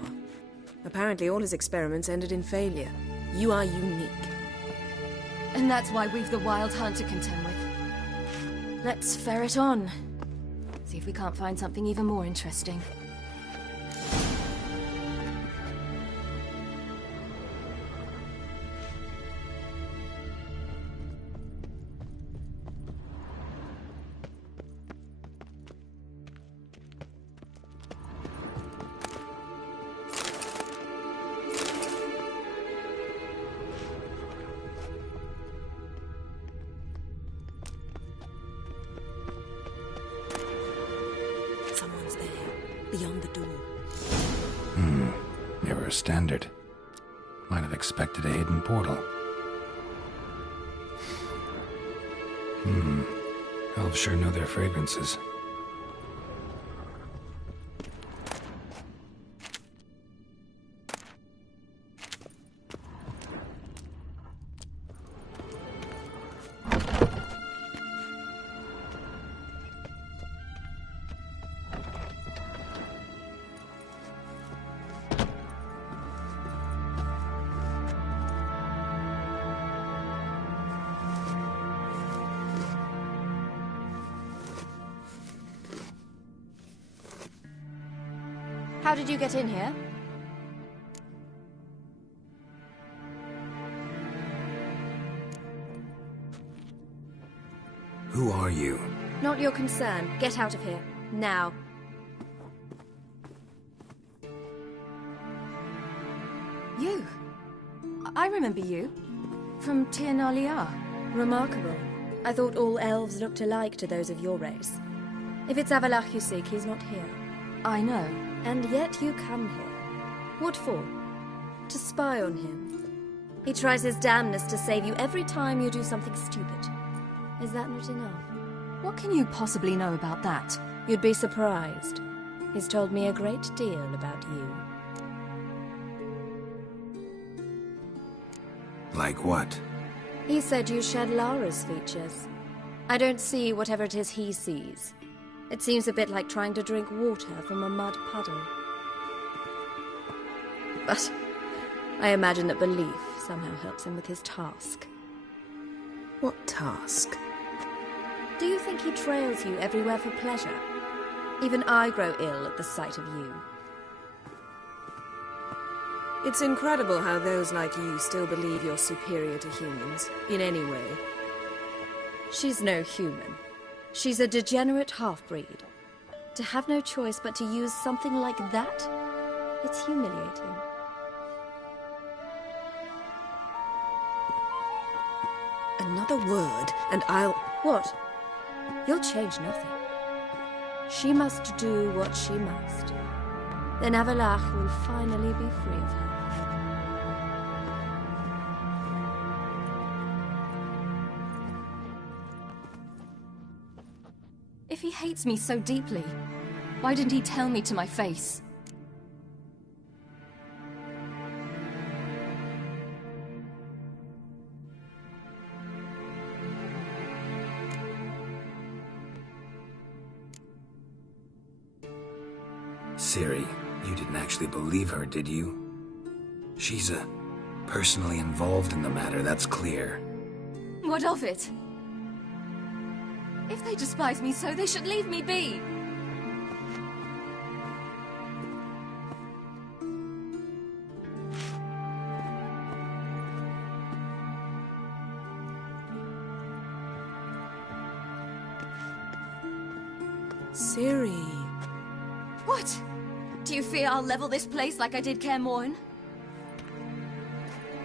Apparently all his experiments ended in failure. You are unique. And that's why we've the Wild Hunt to contend with. Let's ferret on. See if we can't find something even more interesting. beyond the door. Mirror standard. Might have expected a hidden portal. Elves sure know their fragrances. How did you get in here? Who are you? Not your concern. Get out of here. Now. You. I remember you. From Tir na Liar. Remarkable. I thought all elves looked alike to those of your race. If it's Avalach you seek, he's not here. I know. And yet you come here. What for? To spy on him. He tries his damnedest to save you every time you do something stupid. Is that not enough? What can you possibly know about that? You'd be surprised. He's told me a great deal about you. Like what? He said you shared Lara's features. I don't see whatever it is he sees. It seems a bit like trying to drink water from a mud puddle. But I imagine that belief somehow helps him with his task. What task? Do you think he trails you everywhere for pleasure? Even I grow ill at the sight of you. It's incredible how those like you still believe you're superior to humans, in any way. She's no human. She's a degenerate half-breed. To have no choice but to use something like that, it's humiliating. Another word, and I'll... What? You'll change nothing. She must do what she must. Then Avalach will finally be free of her. If he hates me so deeply, why didn't he tell me to my face? Ciri, you didn't actually believe her, did you? She's personally involved in the matter, that's clear. What of it? If they despise me so, they should leave me be. Ciri. What? Do you fear I'll level this place like I did Kaer Morhen?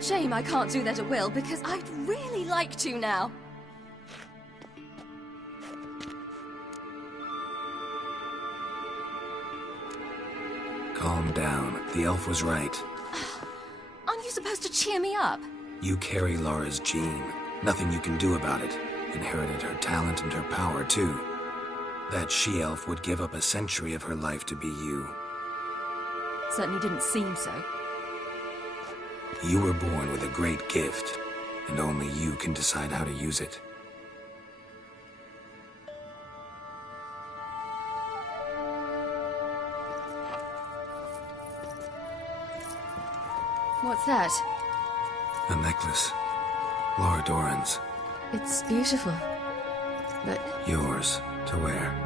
Shame I can't do that at will, because I'd really like to now. Calm down. The elf was right. Aren't you supposed to cheer me up? You carry Lara's gene. Nothing you can do about it. Inherited her talent and her power, too. That she-elf would give up a century of her life to be you. Certainly didn't seem so. You were born with a great gift, and only you can decide how to use it. What's that? A necklace. Lara Doran's. It's beautiful, but... Yours to wear.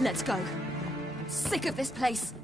Let's go. I'm sick of this place.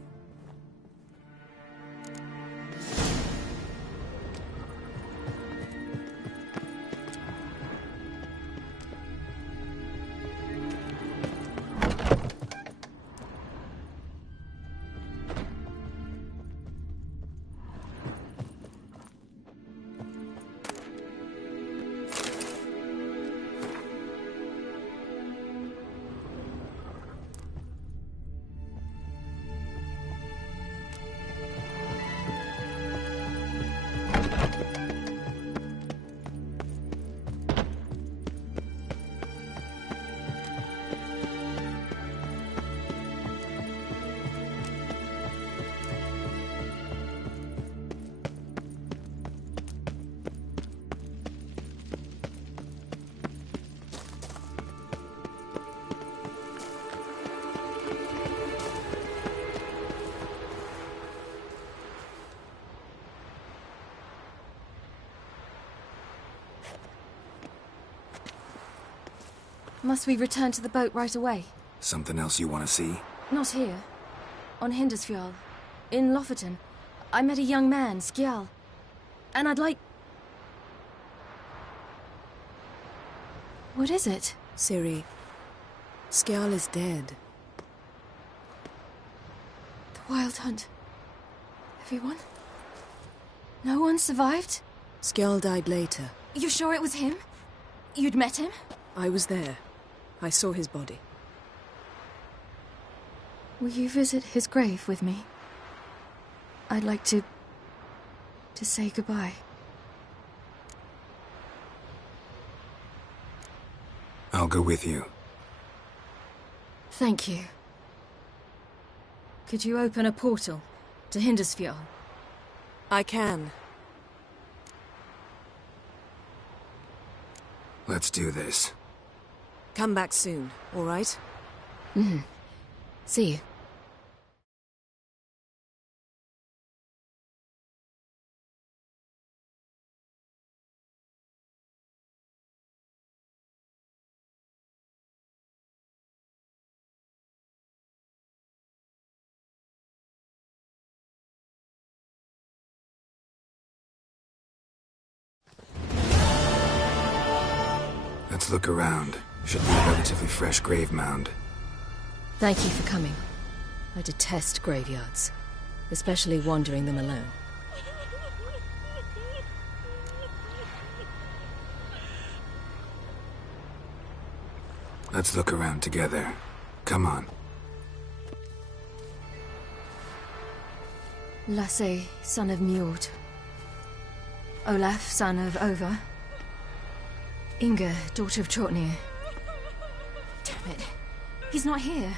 Must we return to the boat right away? Something else you want to see? Not here. On Hindersfjall. In Lofoten. I met a young man, Skjal. And I'd like... What is it? Ciri, Skjal is dead. The Wild Hunt. Everyone? No one survived? Skjal died later. You sure it was him? You'd met him? I was there. I saw his body. Will you visit his grave with me? I'd like to say goodbye. I'll go with you. Thank you. Could you open a portal to Hindersfjall? I can. Let's do this. Come back soon, all right? Mm-hmm. See you. Let's look around. Should be a relatively fresh grave mound. Thank you for coming. I detest graveyards, especially wandering them alone. Let's look around together. Come on. Lasse, son of Njord. Olaf, son of Over. Inga, daughter of Trotnir. Damn it. He's not here.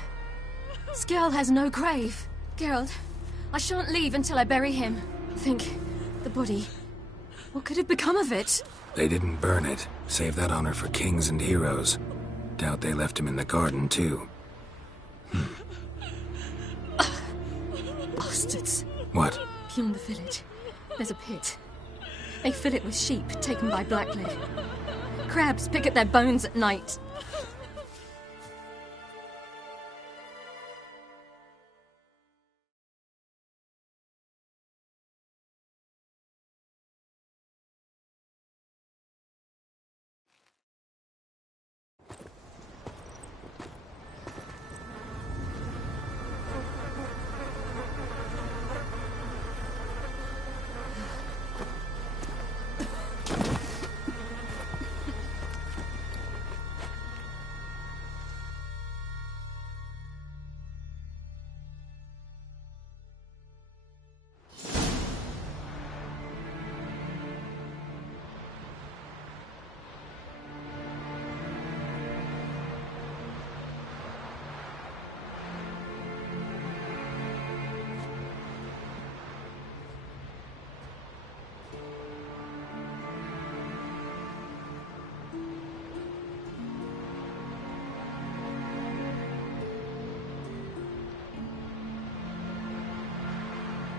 Skjal has no grave. Geralt, I shan't leave until I bury him. Think, the body. What could have become of it? They didn't burn it. Save that honor for kings and heroes. Doubt they left him in the garden, too. Bastards. What? Beyond the village, there's a pit. They fill it with sheep taken by Blacklead. Crabs pick at their bones at night.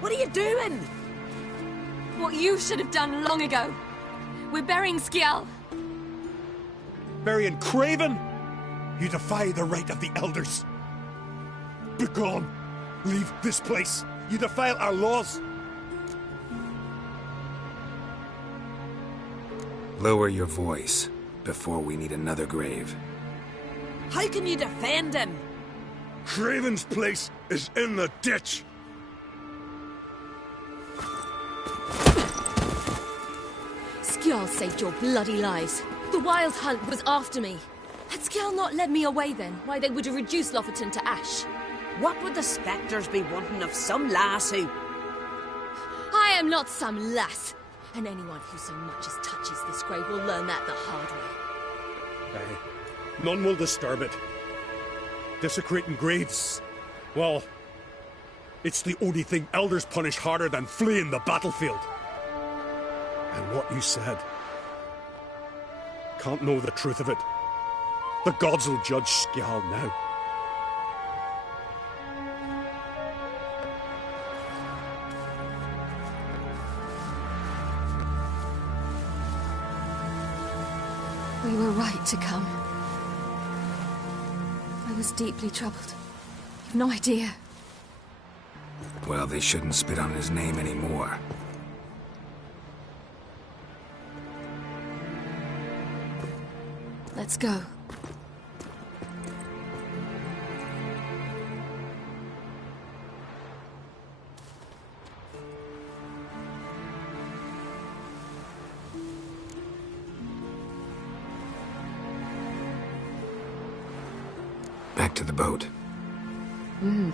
What are you doing? What you should have done long ago. We're burying Skjal. Burying Craven? You defy the right of the elders. Begone. Leave this place. You defile our laws. Lower your voice before we need another grave. How can you defend him? Craven's place is in the ditch. Skjal saved your bloody lives. The Wild Hunt was after me. Had Skjal not led me away then, why they would have reduced Lofoten to ash. What would the spectres be wanting of some lass who... I am not some lass. And anyone who so much as touches this grave will learn that the hard way. Aye. None will disturb it. Desecrating graves, well, it's the only thing elders punish harder than fleeing the battlefield. And what you said, can't know the truth of it. The gods will judge Skjal now. We were right to come. was deeply troubled. You've no idea. Well, they shouldn't spit on his name anymore. Let's go. Back to the boat. Mm.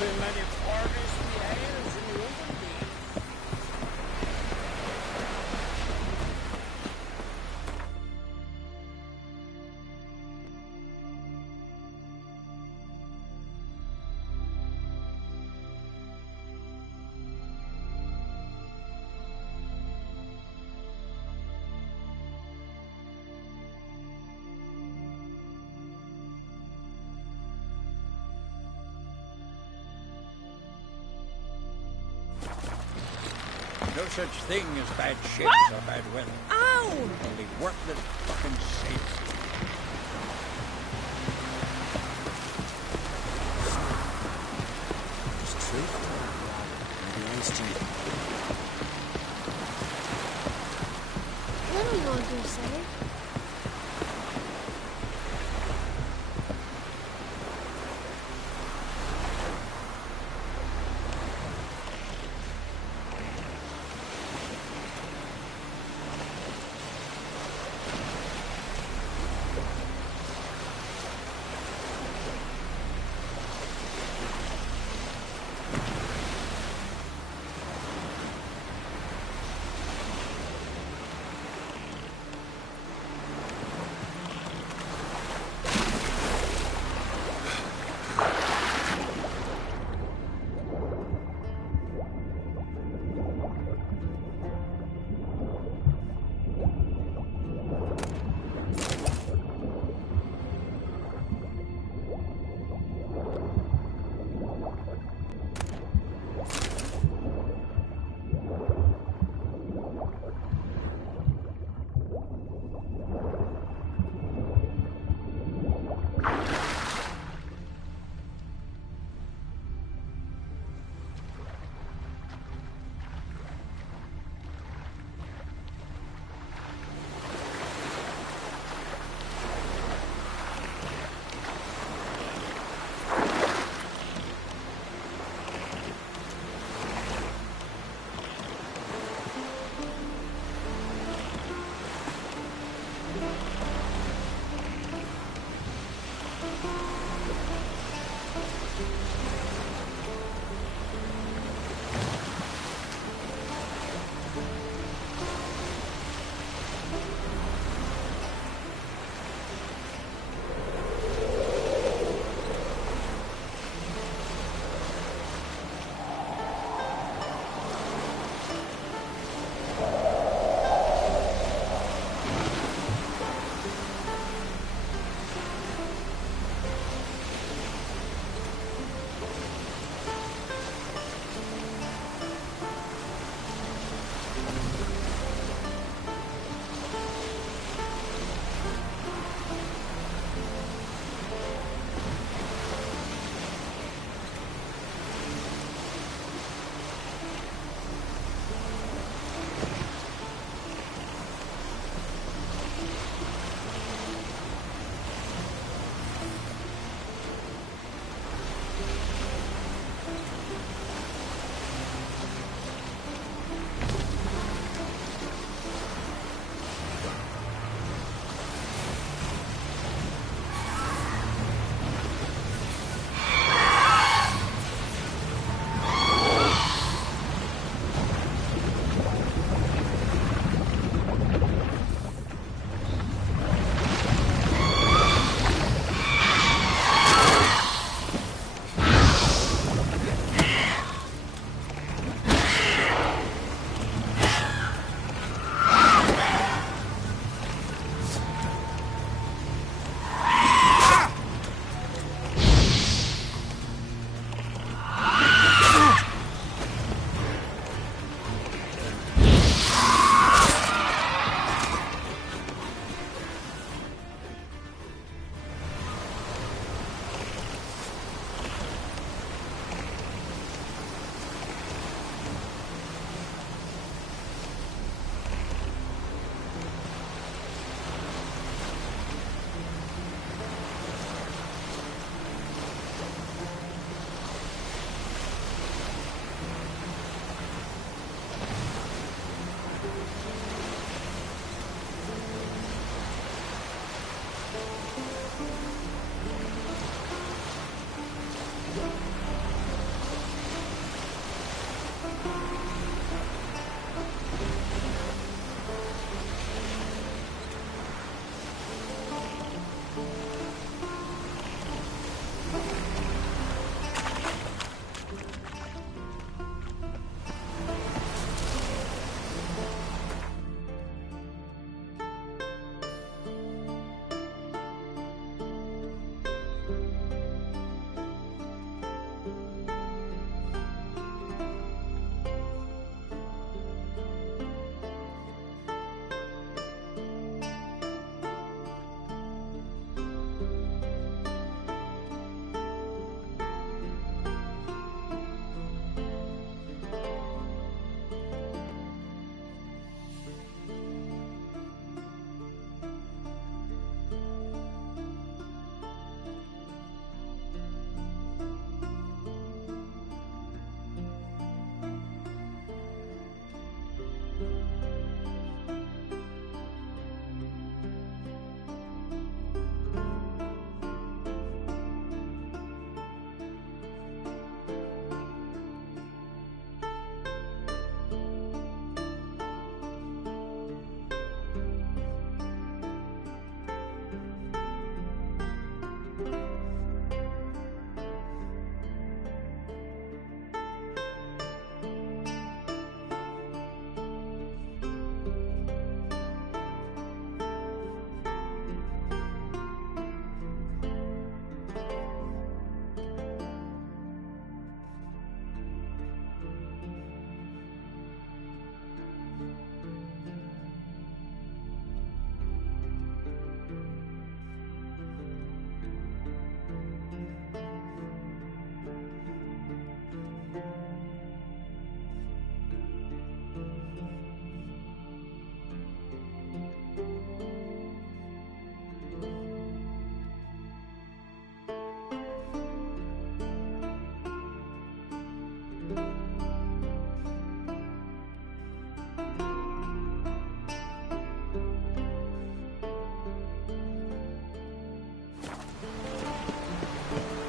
Too many parties in the isles in the olden days. No such thing as bad ships or bad weather. Ow! Only work that fucking sails. It's true. Maybe Einstein. What are we going to say?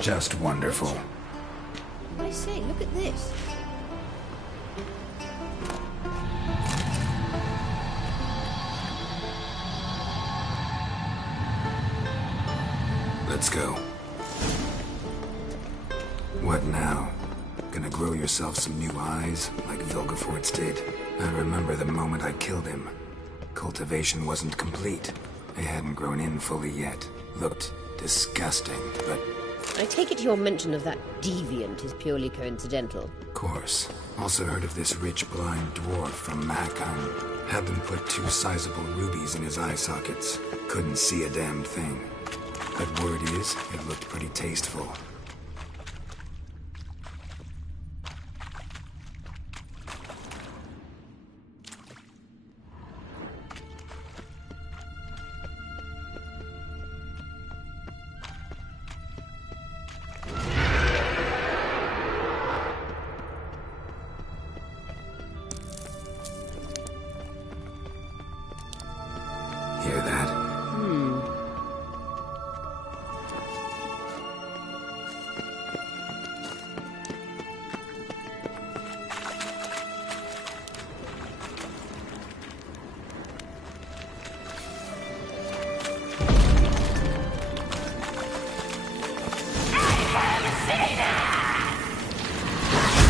Just wonderful. I say, look at this. Let's go. What now? Gonna grow yourself some new eyes, like Vilgefortz did? I remember the moment I killed him. Cultivation wasn't complete. They hadn't grown in fully yet. Looked disgusting, but... I take it your mention of that deviant is purely coincidental. Of course. Also heard of this rich blind dwarf from Mahakam. Had them put 2 sizable rubies in his eye sockets. Couldn't see a damn thing. But word is, it looked pretty tasteful. Hear that?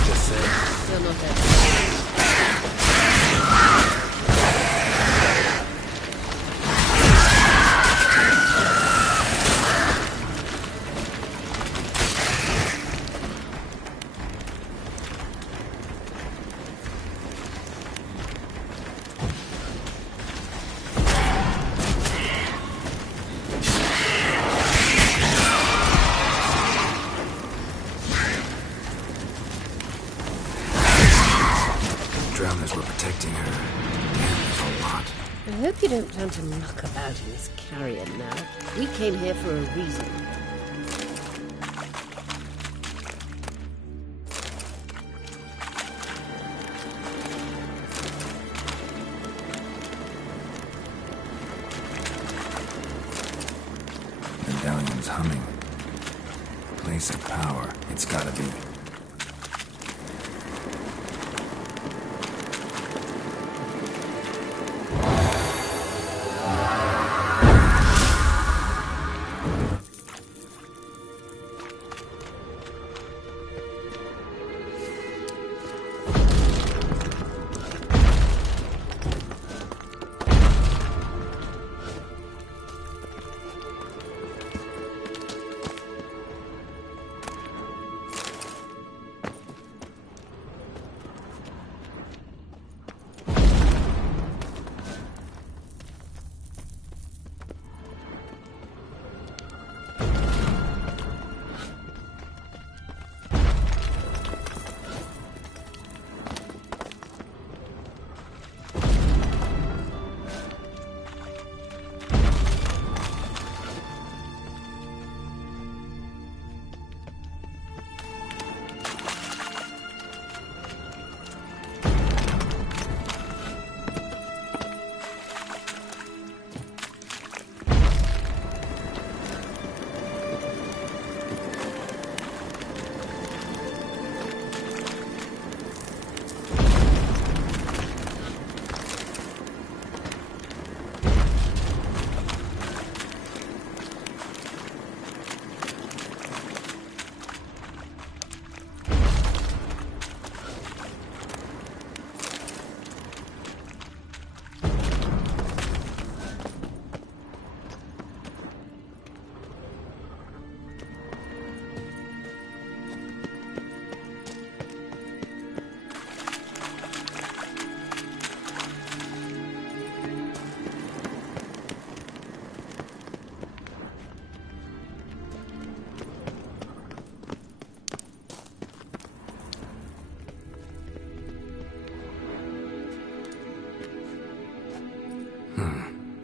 Just said. Still not there. Drowners were protecting her. Damn, a lot. I hope you don't plan to muck about in this carrion now. We came here for a reason. Medallion's humming. Place of power. It's gotta be.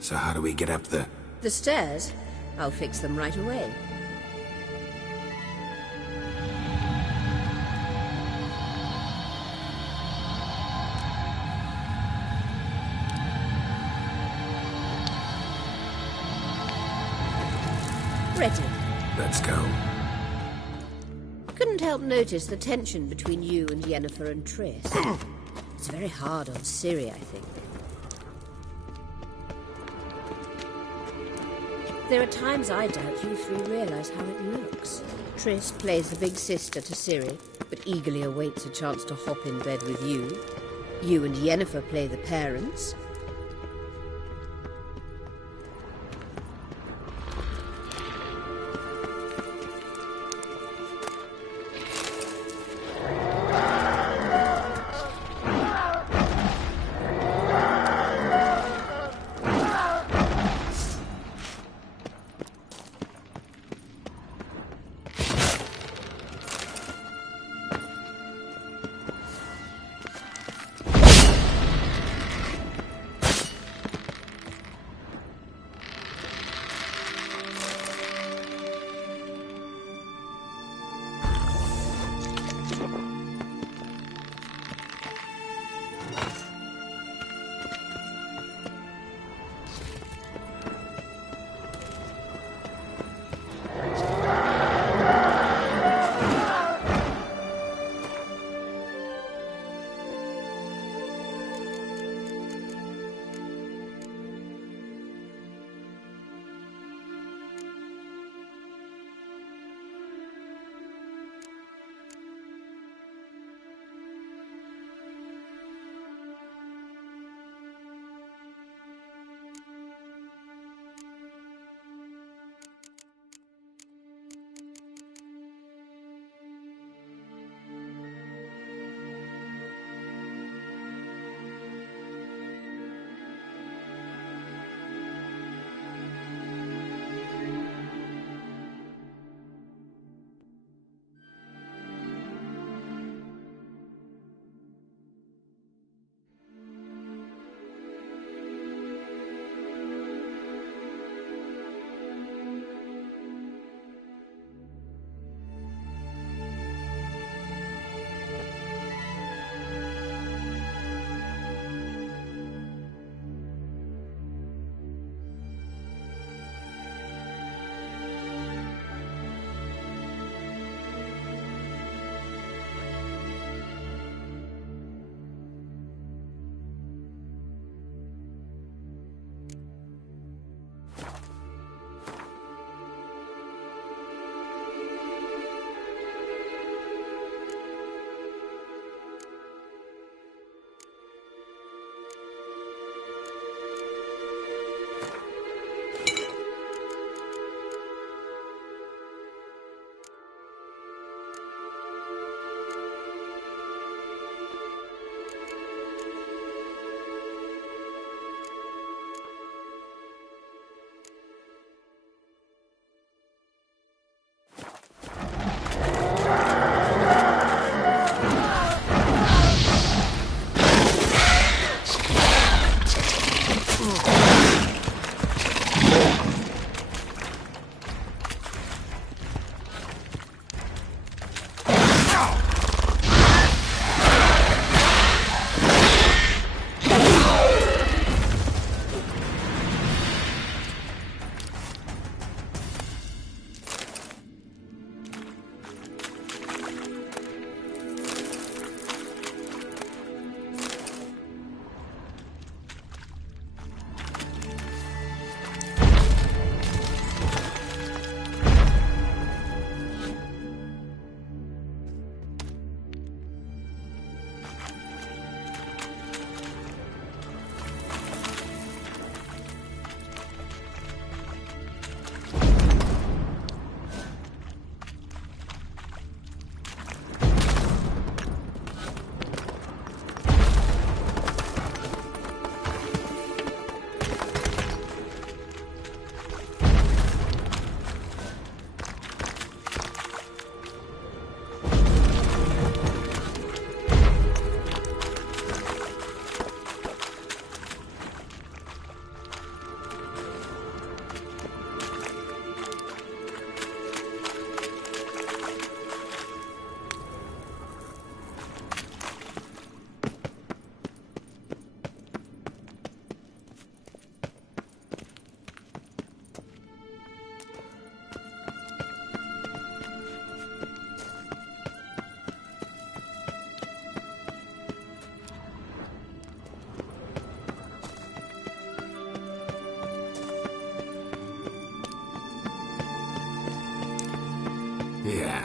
So how do we get up the... The stairs? I'll fix them right away. Ready. Let's go. Couldn't help notice the tension between you and Yennefer and Triss. It's very hard on Ciri, I think. There are times I doubt you three realize how it looks. Triss plays the big sister to Ciri, but eagerly awaits a chance to hop in bed with you. You and Yennefer play the parents.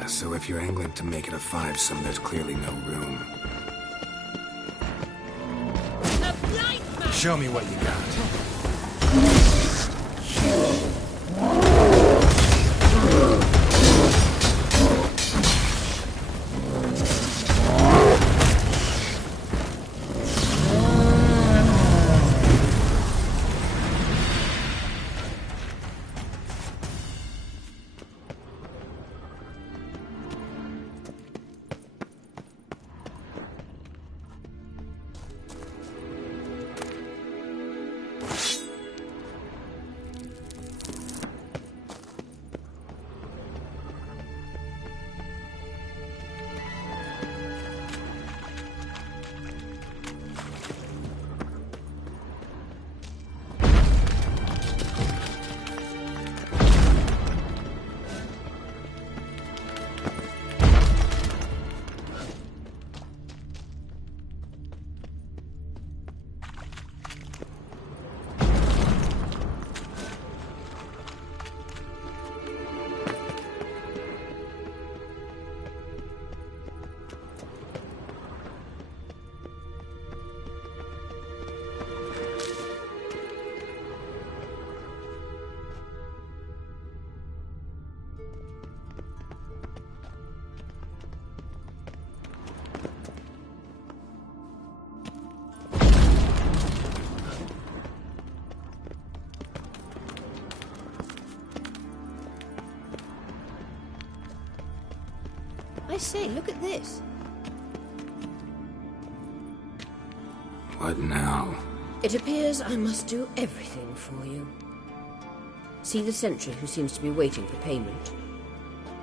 So if you're angling to make it a five-some, there's clearly no room. Show me what you got. I say, look at this. What now? It appears I must do everything for you. See the sentry who seems to be waiting for payment?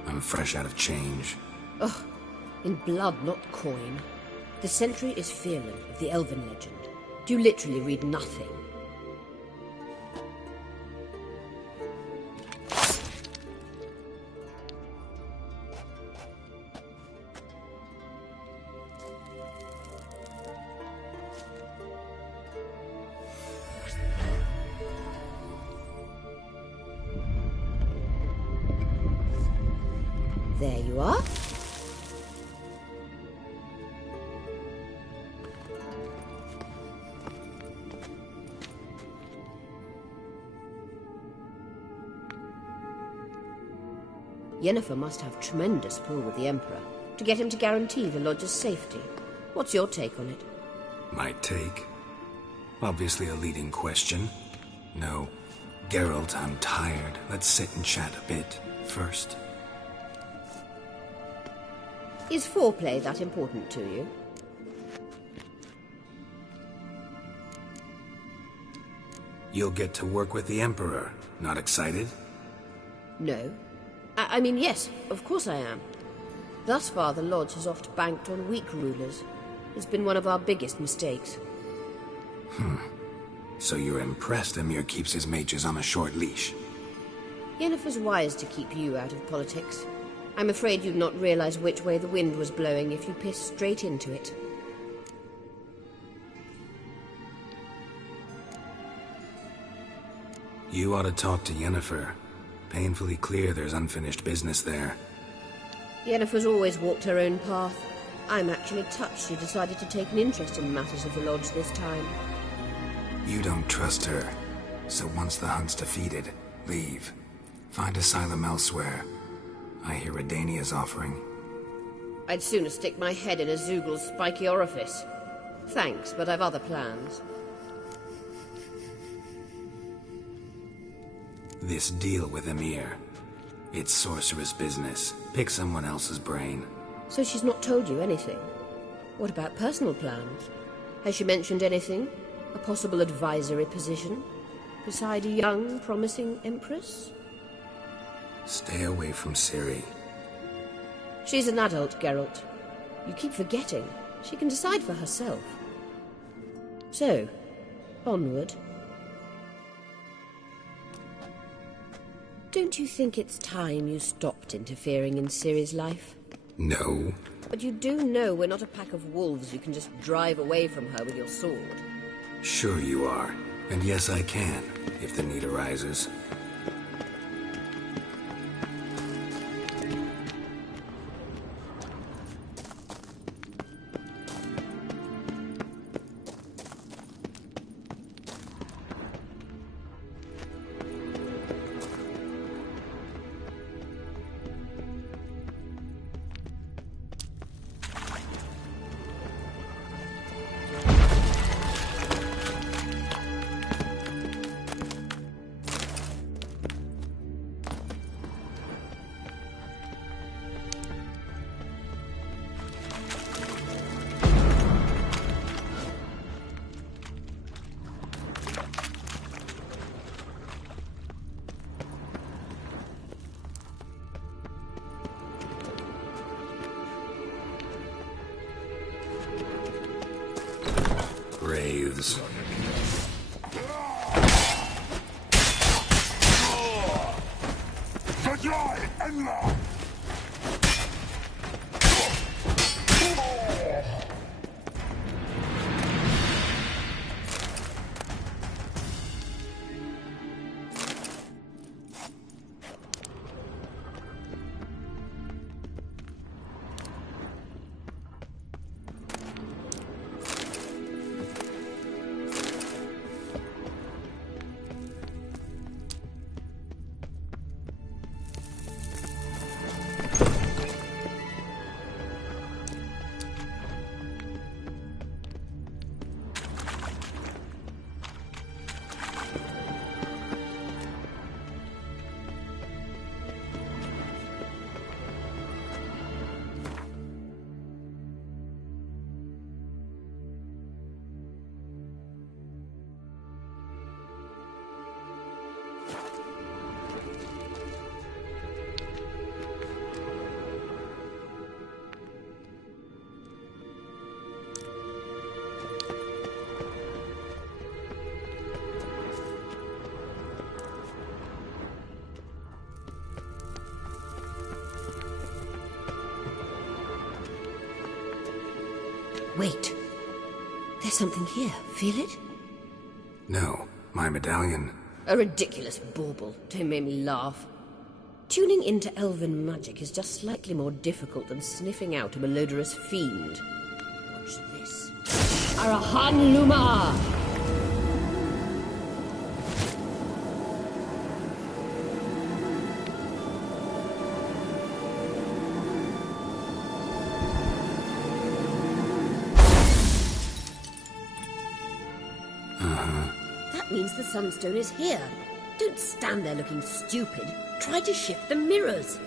I'm fresh out of change. Ugh, in blood, not coin. The sentry is Fearman of the Elven legend. Do you literally read nothing? There you are. Yennefer must have tremendous pull with the Emperor to get him to guarantee the lodge's safety. What's your take on it? My take? Obviously a leading question. No. Geralt, I'm tired. Let's sit and chat a bit first. Is foreplay that important to you? You'll get to work with the Emperor. Not excited? No. I mean, yes, of course I am. Thus far, the Lodge has oft banked on weak rulers. It's been one of our biggest mistakes. So you're impressed Emir keeps his mages on a short leash? Yennefer's wise to keep you out of politics. I'm afraid you'd not realize which way the wind was blowing if you pissed straight into it. You ought to talk to Yennefer. Painfully clear there's unfinished business there. Yennefer's always walked her own path. I'm actually touched she decided to take an interest in matters of the Lodge this time. You don't trust her. So once the hunt's defeated, leave. Find asylum elsewhere. I hear Redania's offering. I'd sooner stick my head in a Zoogl's spiky orifice. Thanks, but I've other plans. This deal with Emir. It's sorceress business. Pick someone else's brain. So she's not told you anything? What about personal plans? Has she mentioned anything? A possible advisory position? Beside a young, promising empress? Stay away from Ciri. She's an adult, Geralt. You keep forgetting. She can decide for herself. So, onward. Don't you think it's time you stopped interfering in Ciri's life? No. But you do know we're not a pack of wolves you can just drive away from her with your sword. Sure you are. And yes, I can, if the need arises. Graves. Wait. There's something here. Feel it? No, my medallion. A ridiculous bauble. Don't make me laugh. Tuning into elven magic is just slightly more difficult than sniffing out a malodorous fiend. Watch this. Arahan Luma! That means the Sunstone is here. Don't stand there looking stupid. Try to shift the mirrors.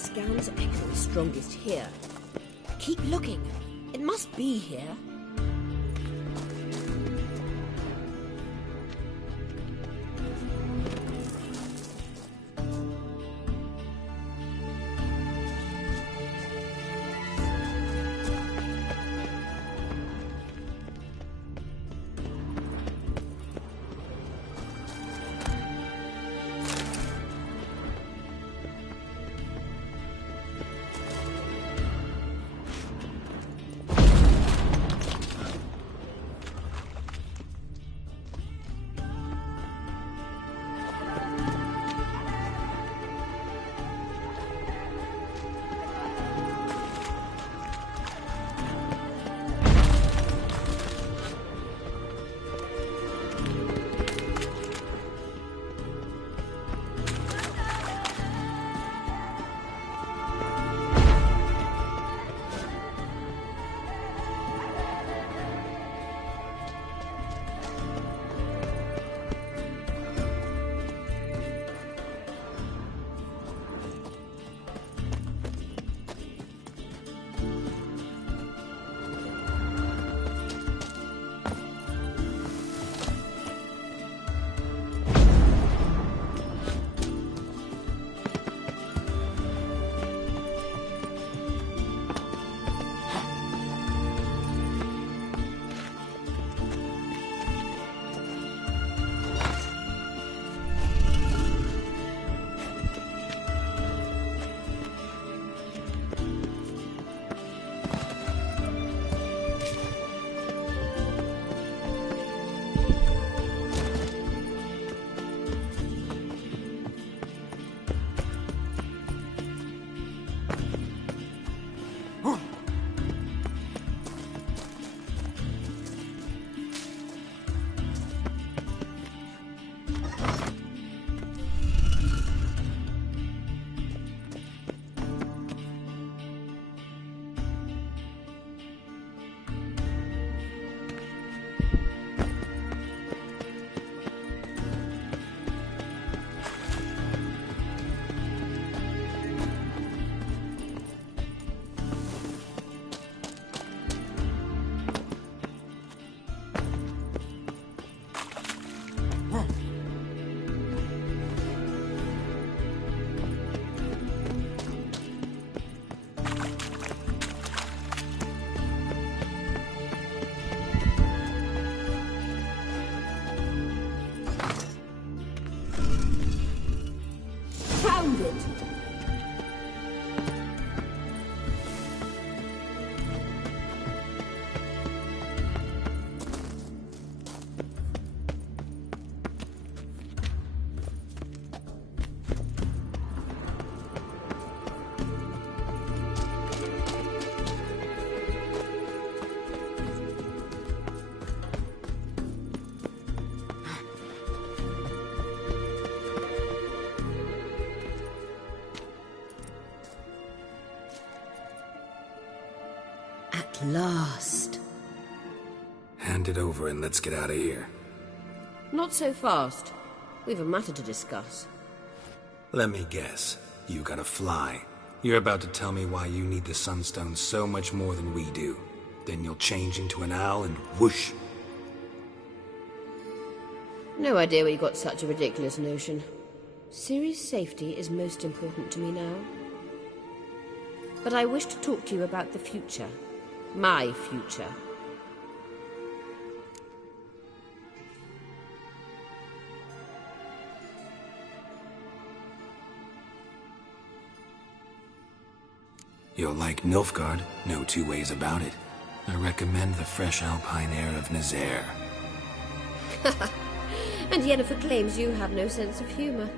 Scound's echo is strongest here. Keep looking. It must be here. At last. Hand it over and let's get out of here. Not so fast. We've a matter to discuss. Let me guess. You gotta fly. You're about to tell me why you need the Sunstone so much more than we do. Then you'll change into an owl and whoosh. No idea where you got such a ridiculous notion. Ciri's safety is most important to me now. But I wish to talk to you about the future. My future. You'll like Nilfgaard, no two ways about it. I recommend the fresh alpine air of Nazaire. And Yennefer claims you have no sense of humor.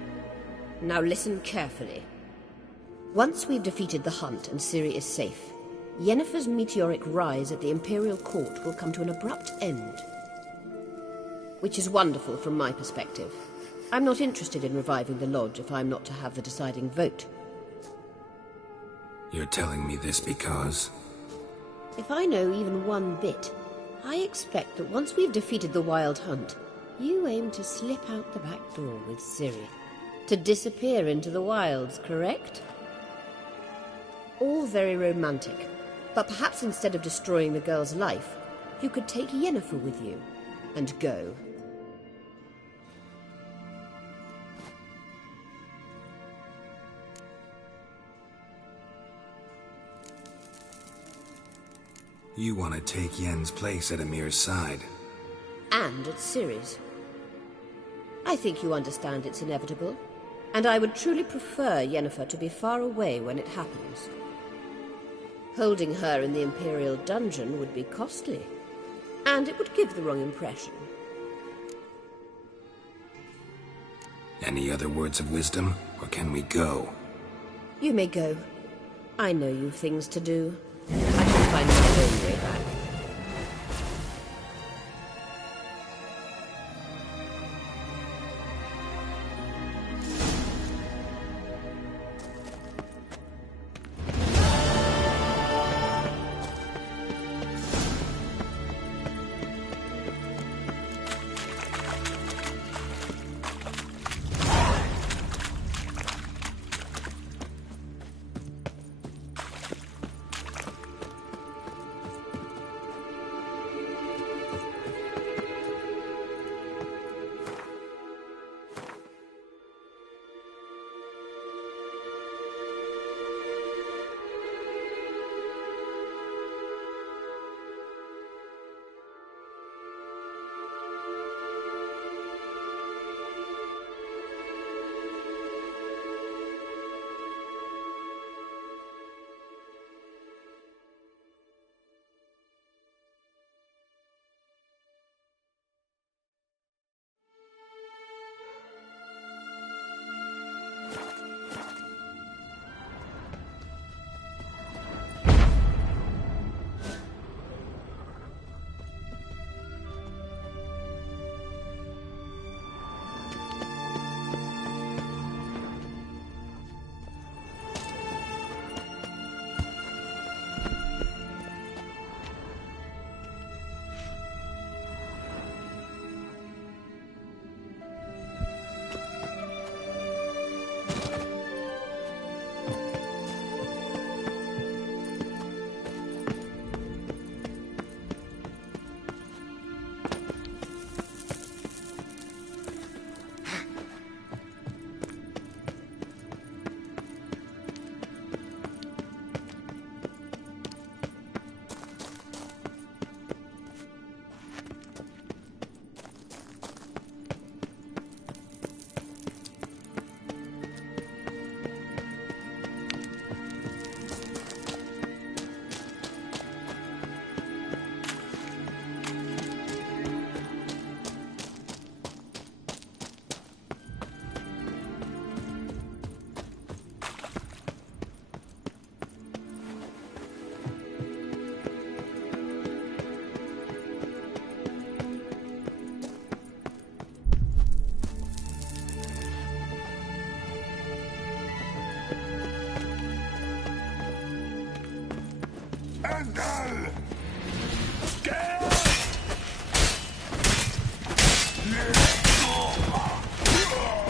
Now listen carefully. Once we've defeated the hunt and Ciri is safe, Yennefer's meteoric rise at the Imperial Court will come to an abrupt end. Which is wonderful from my perspective. I'm not interested in reviving the Lodge if I'm not to have the deciding vote. You're telling me this because... If I know even one bit, I expect that once we've defeated the Wild Hunt, you aim to slip out the back door with Ciri. To disappear into the wilds, correct? All very romantic, but perhaps instead of destroying the girl's life, you could take Yennefer with you, and go. You want to take Yen's place at Amir's side. And at Ciri's. I think you understand it's inevitable, and I would truly prefer Yennefer to be far away when it happens. Holding her in the Imperial dungeon would be costly, and it would give the wrong impression. Any other words of wisdom, or can we go? You may go. I know you've things to do. I can find my own way back.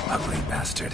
Ugly bastard.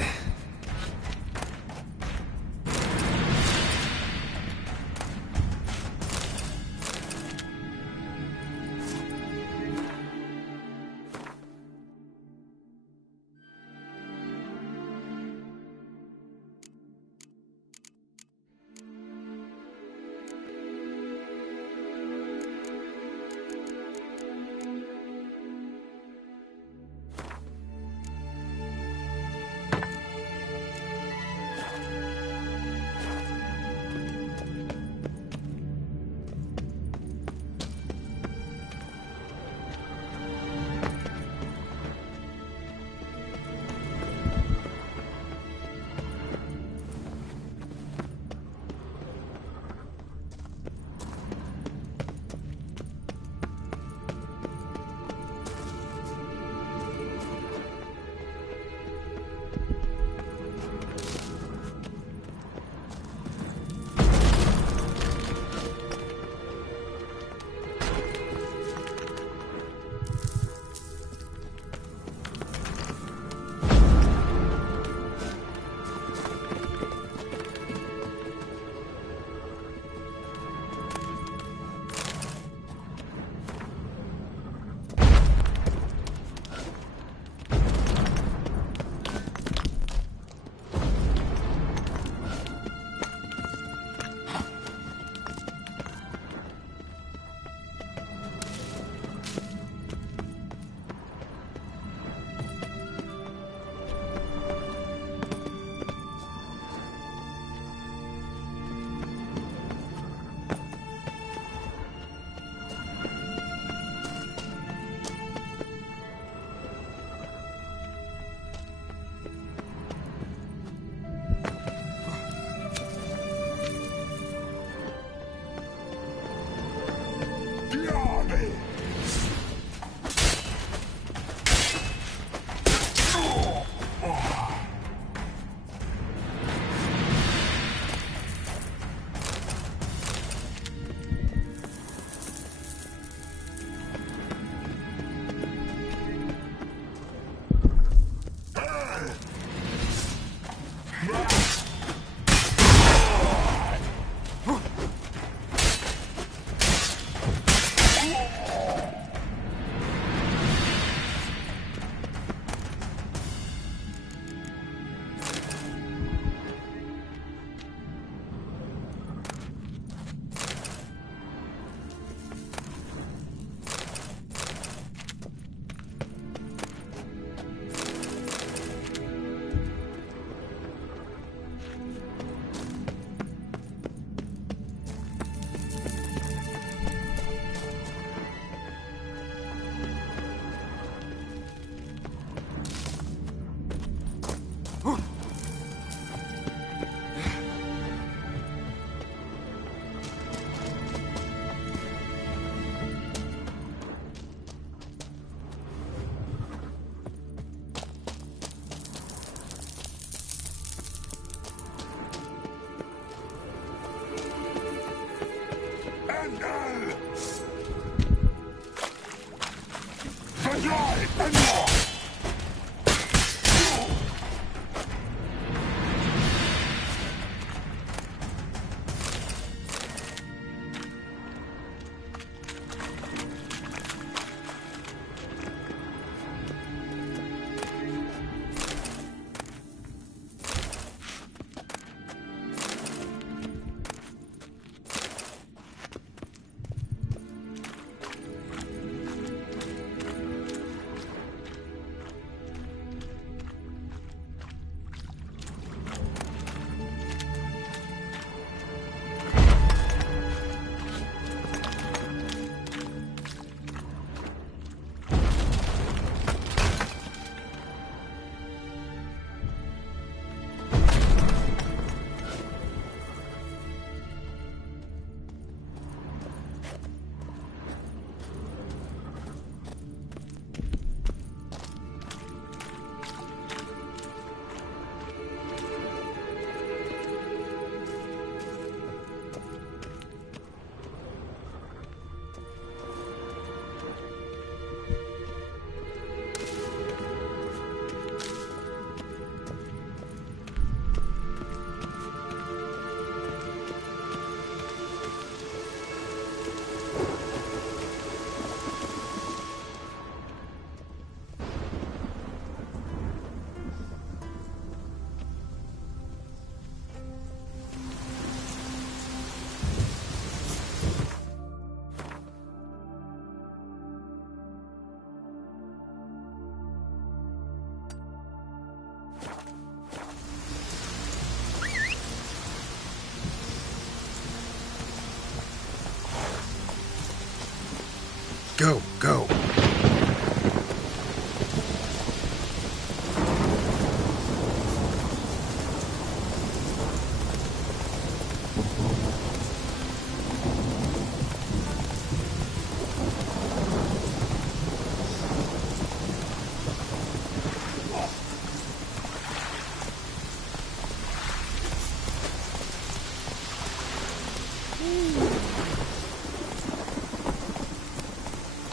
Go, go.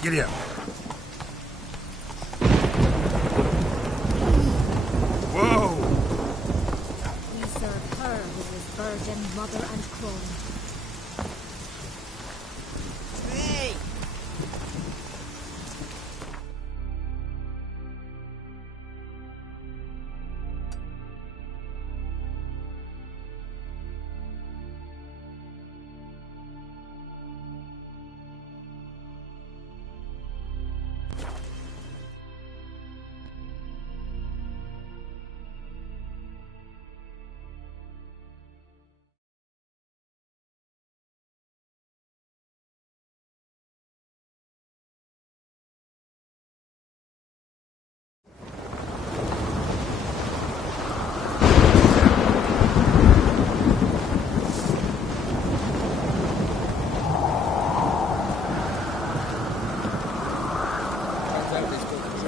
Giddy up. Whoa! We serve her who is virgin, mother, and crone. Hey!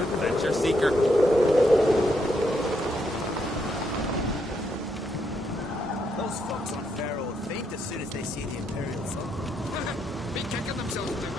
Adventure seeker. Those fucks on Pharaoh will faint as soon as they see the Imperial sun. Be kicking themselves, doing.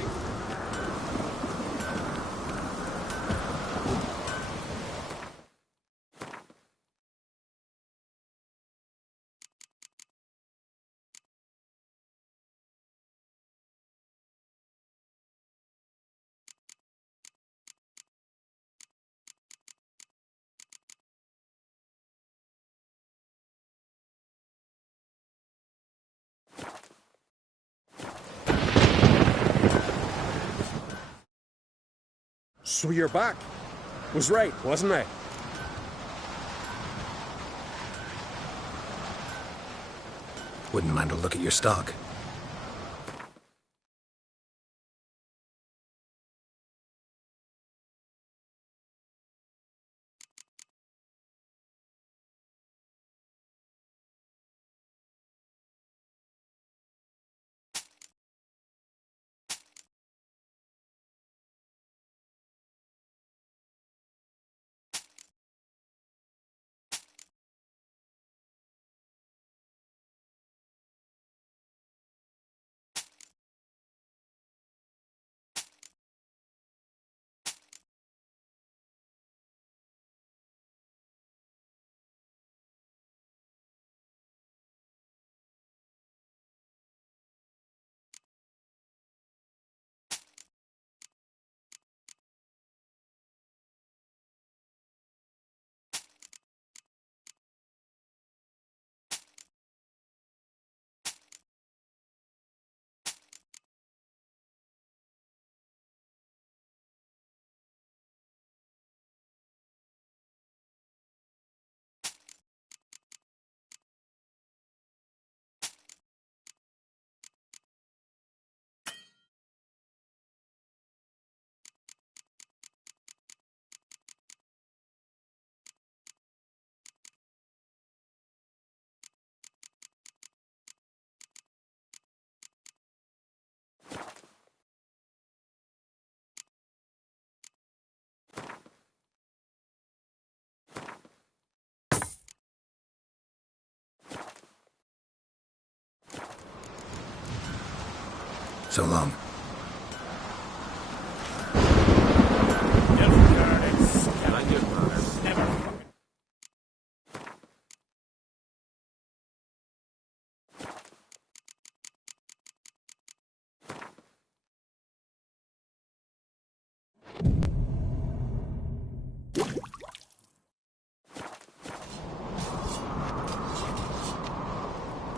So you're back. Was right, wasn't I? Wouldn't mind a look at your stock. So long.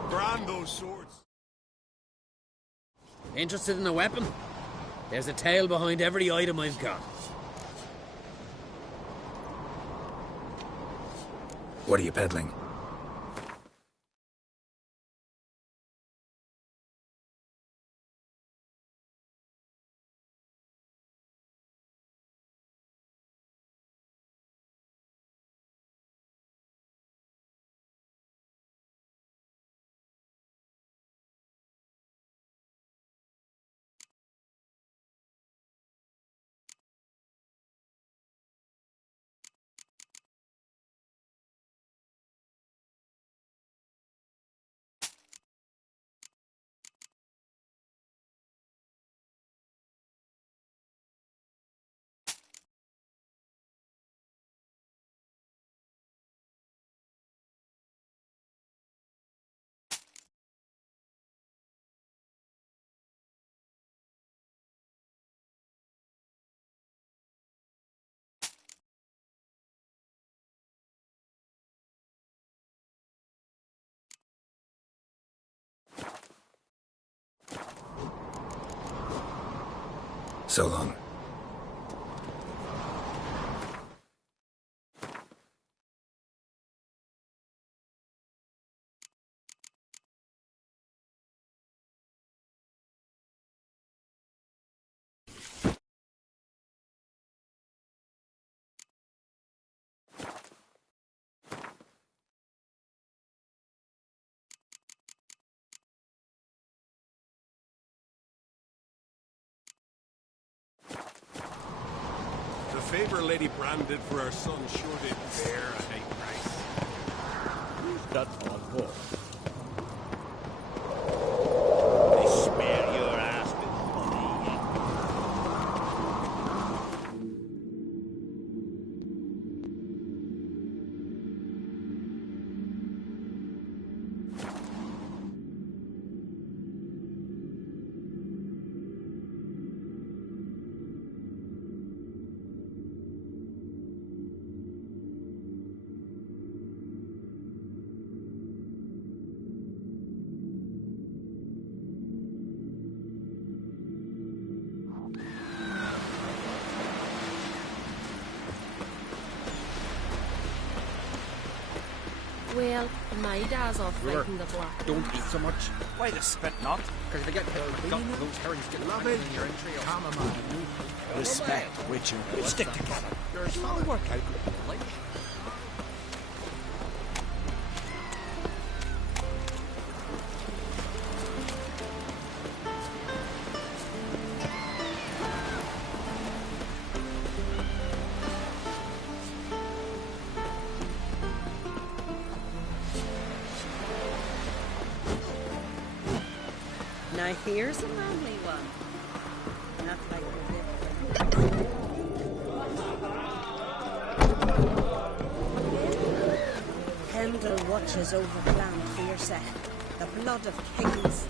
Brand those swords. Interested in a weapon? There's a tale behind every item I've got. What are you peddling? So long. The favor Lady Brand did for our son sure did bear a high price. Who's that on board? They spare your ass with money. Well, my dad's off fighting the black. Don't eat so much. Why the spit not? Because if you get those herrings get tangled in your entrails. Respect, Witcher. We stick together. It'll work out. Now here's a manly one. Not like the Pendle watches over Clan Fierce, the blood of kings.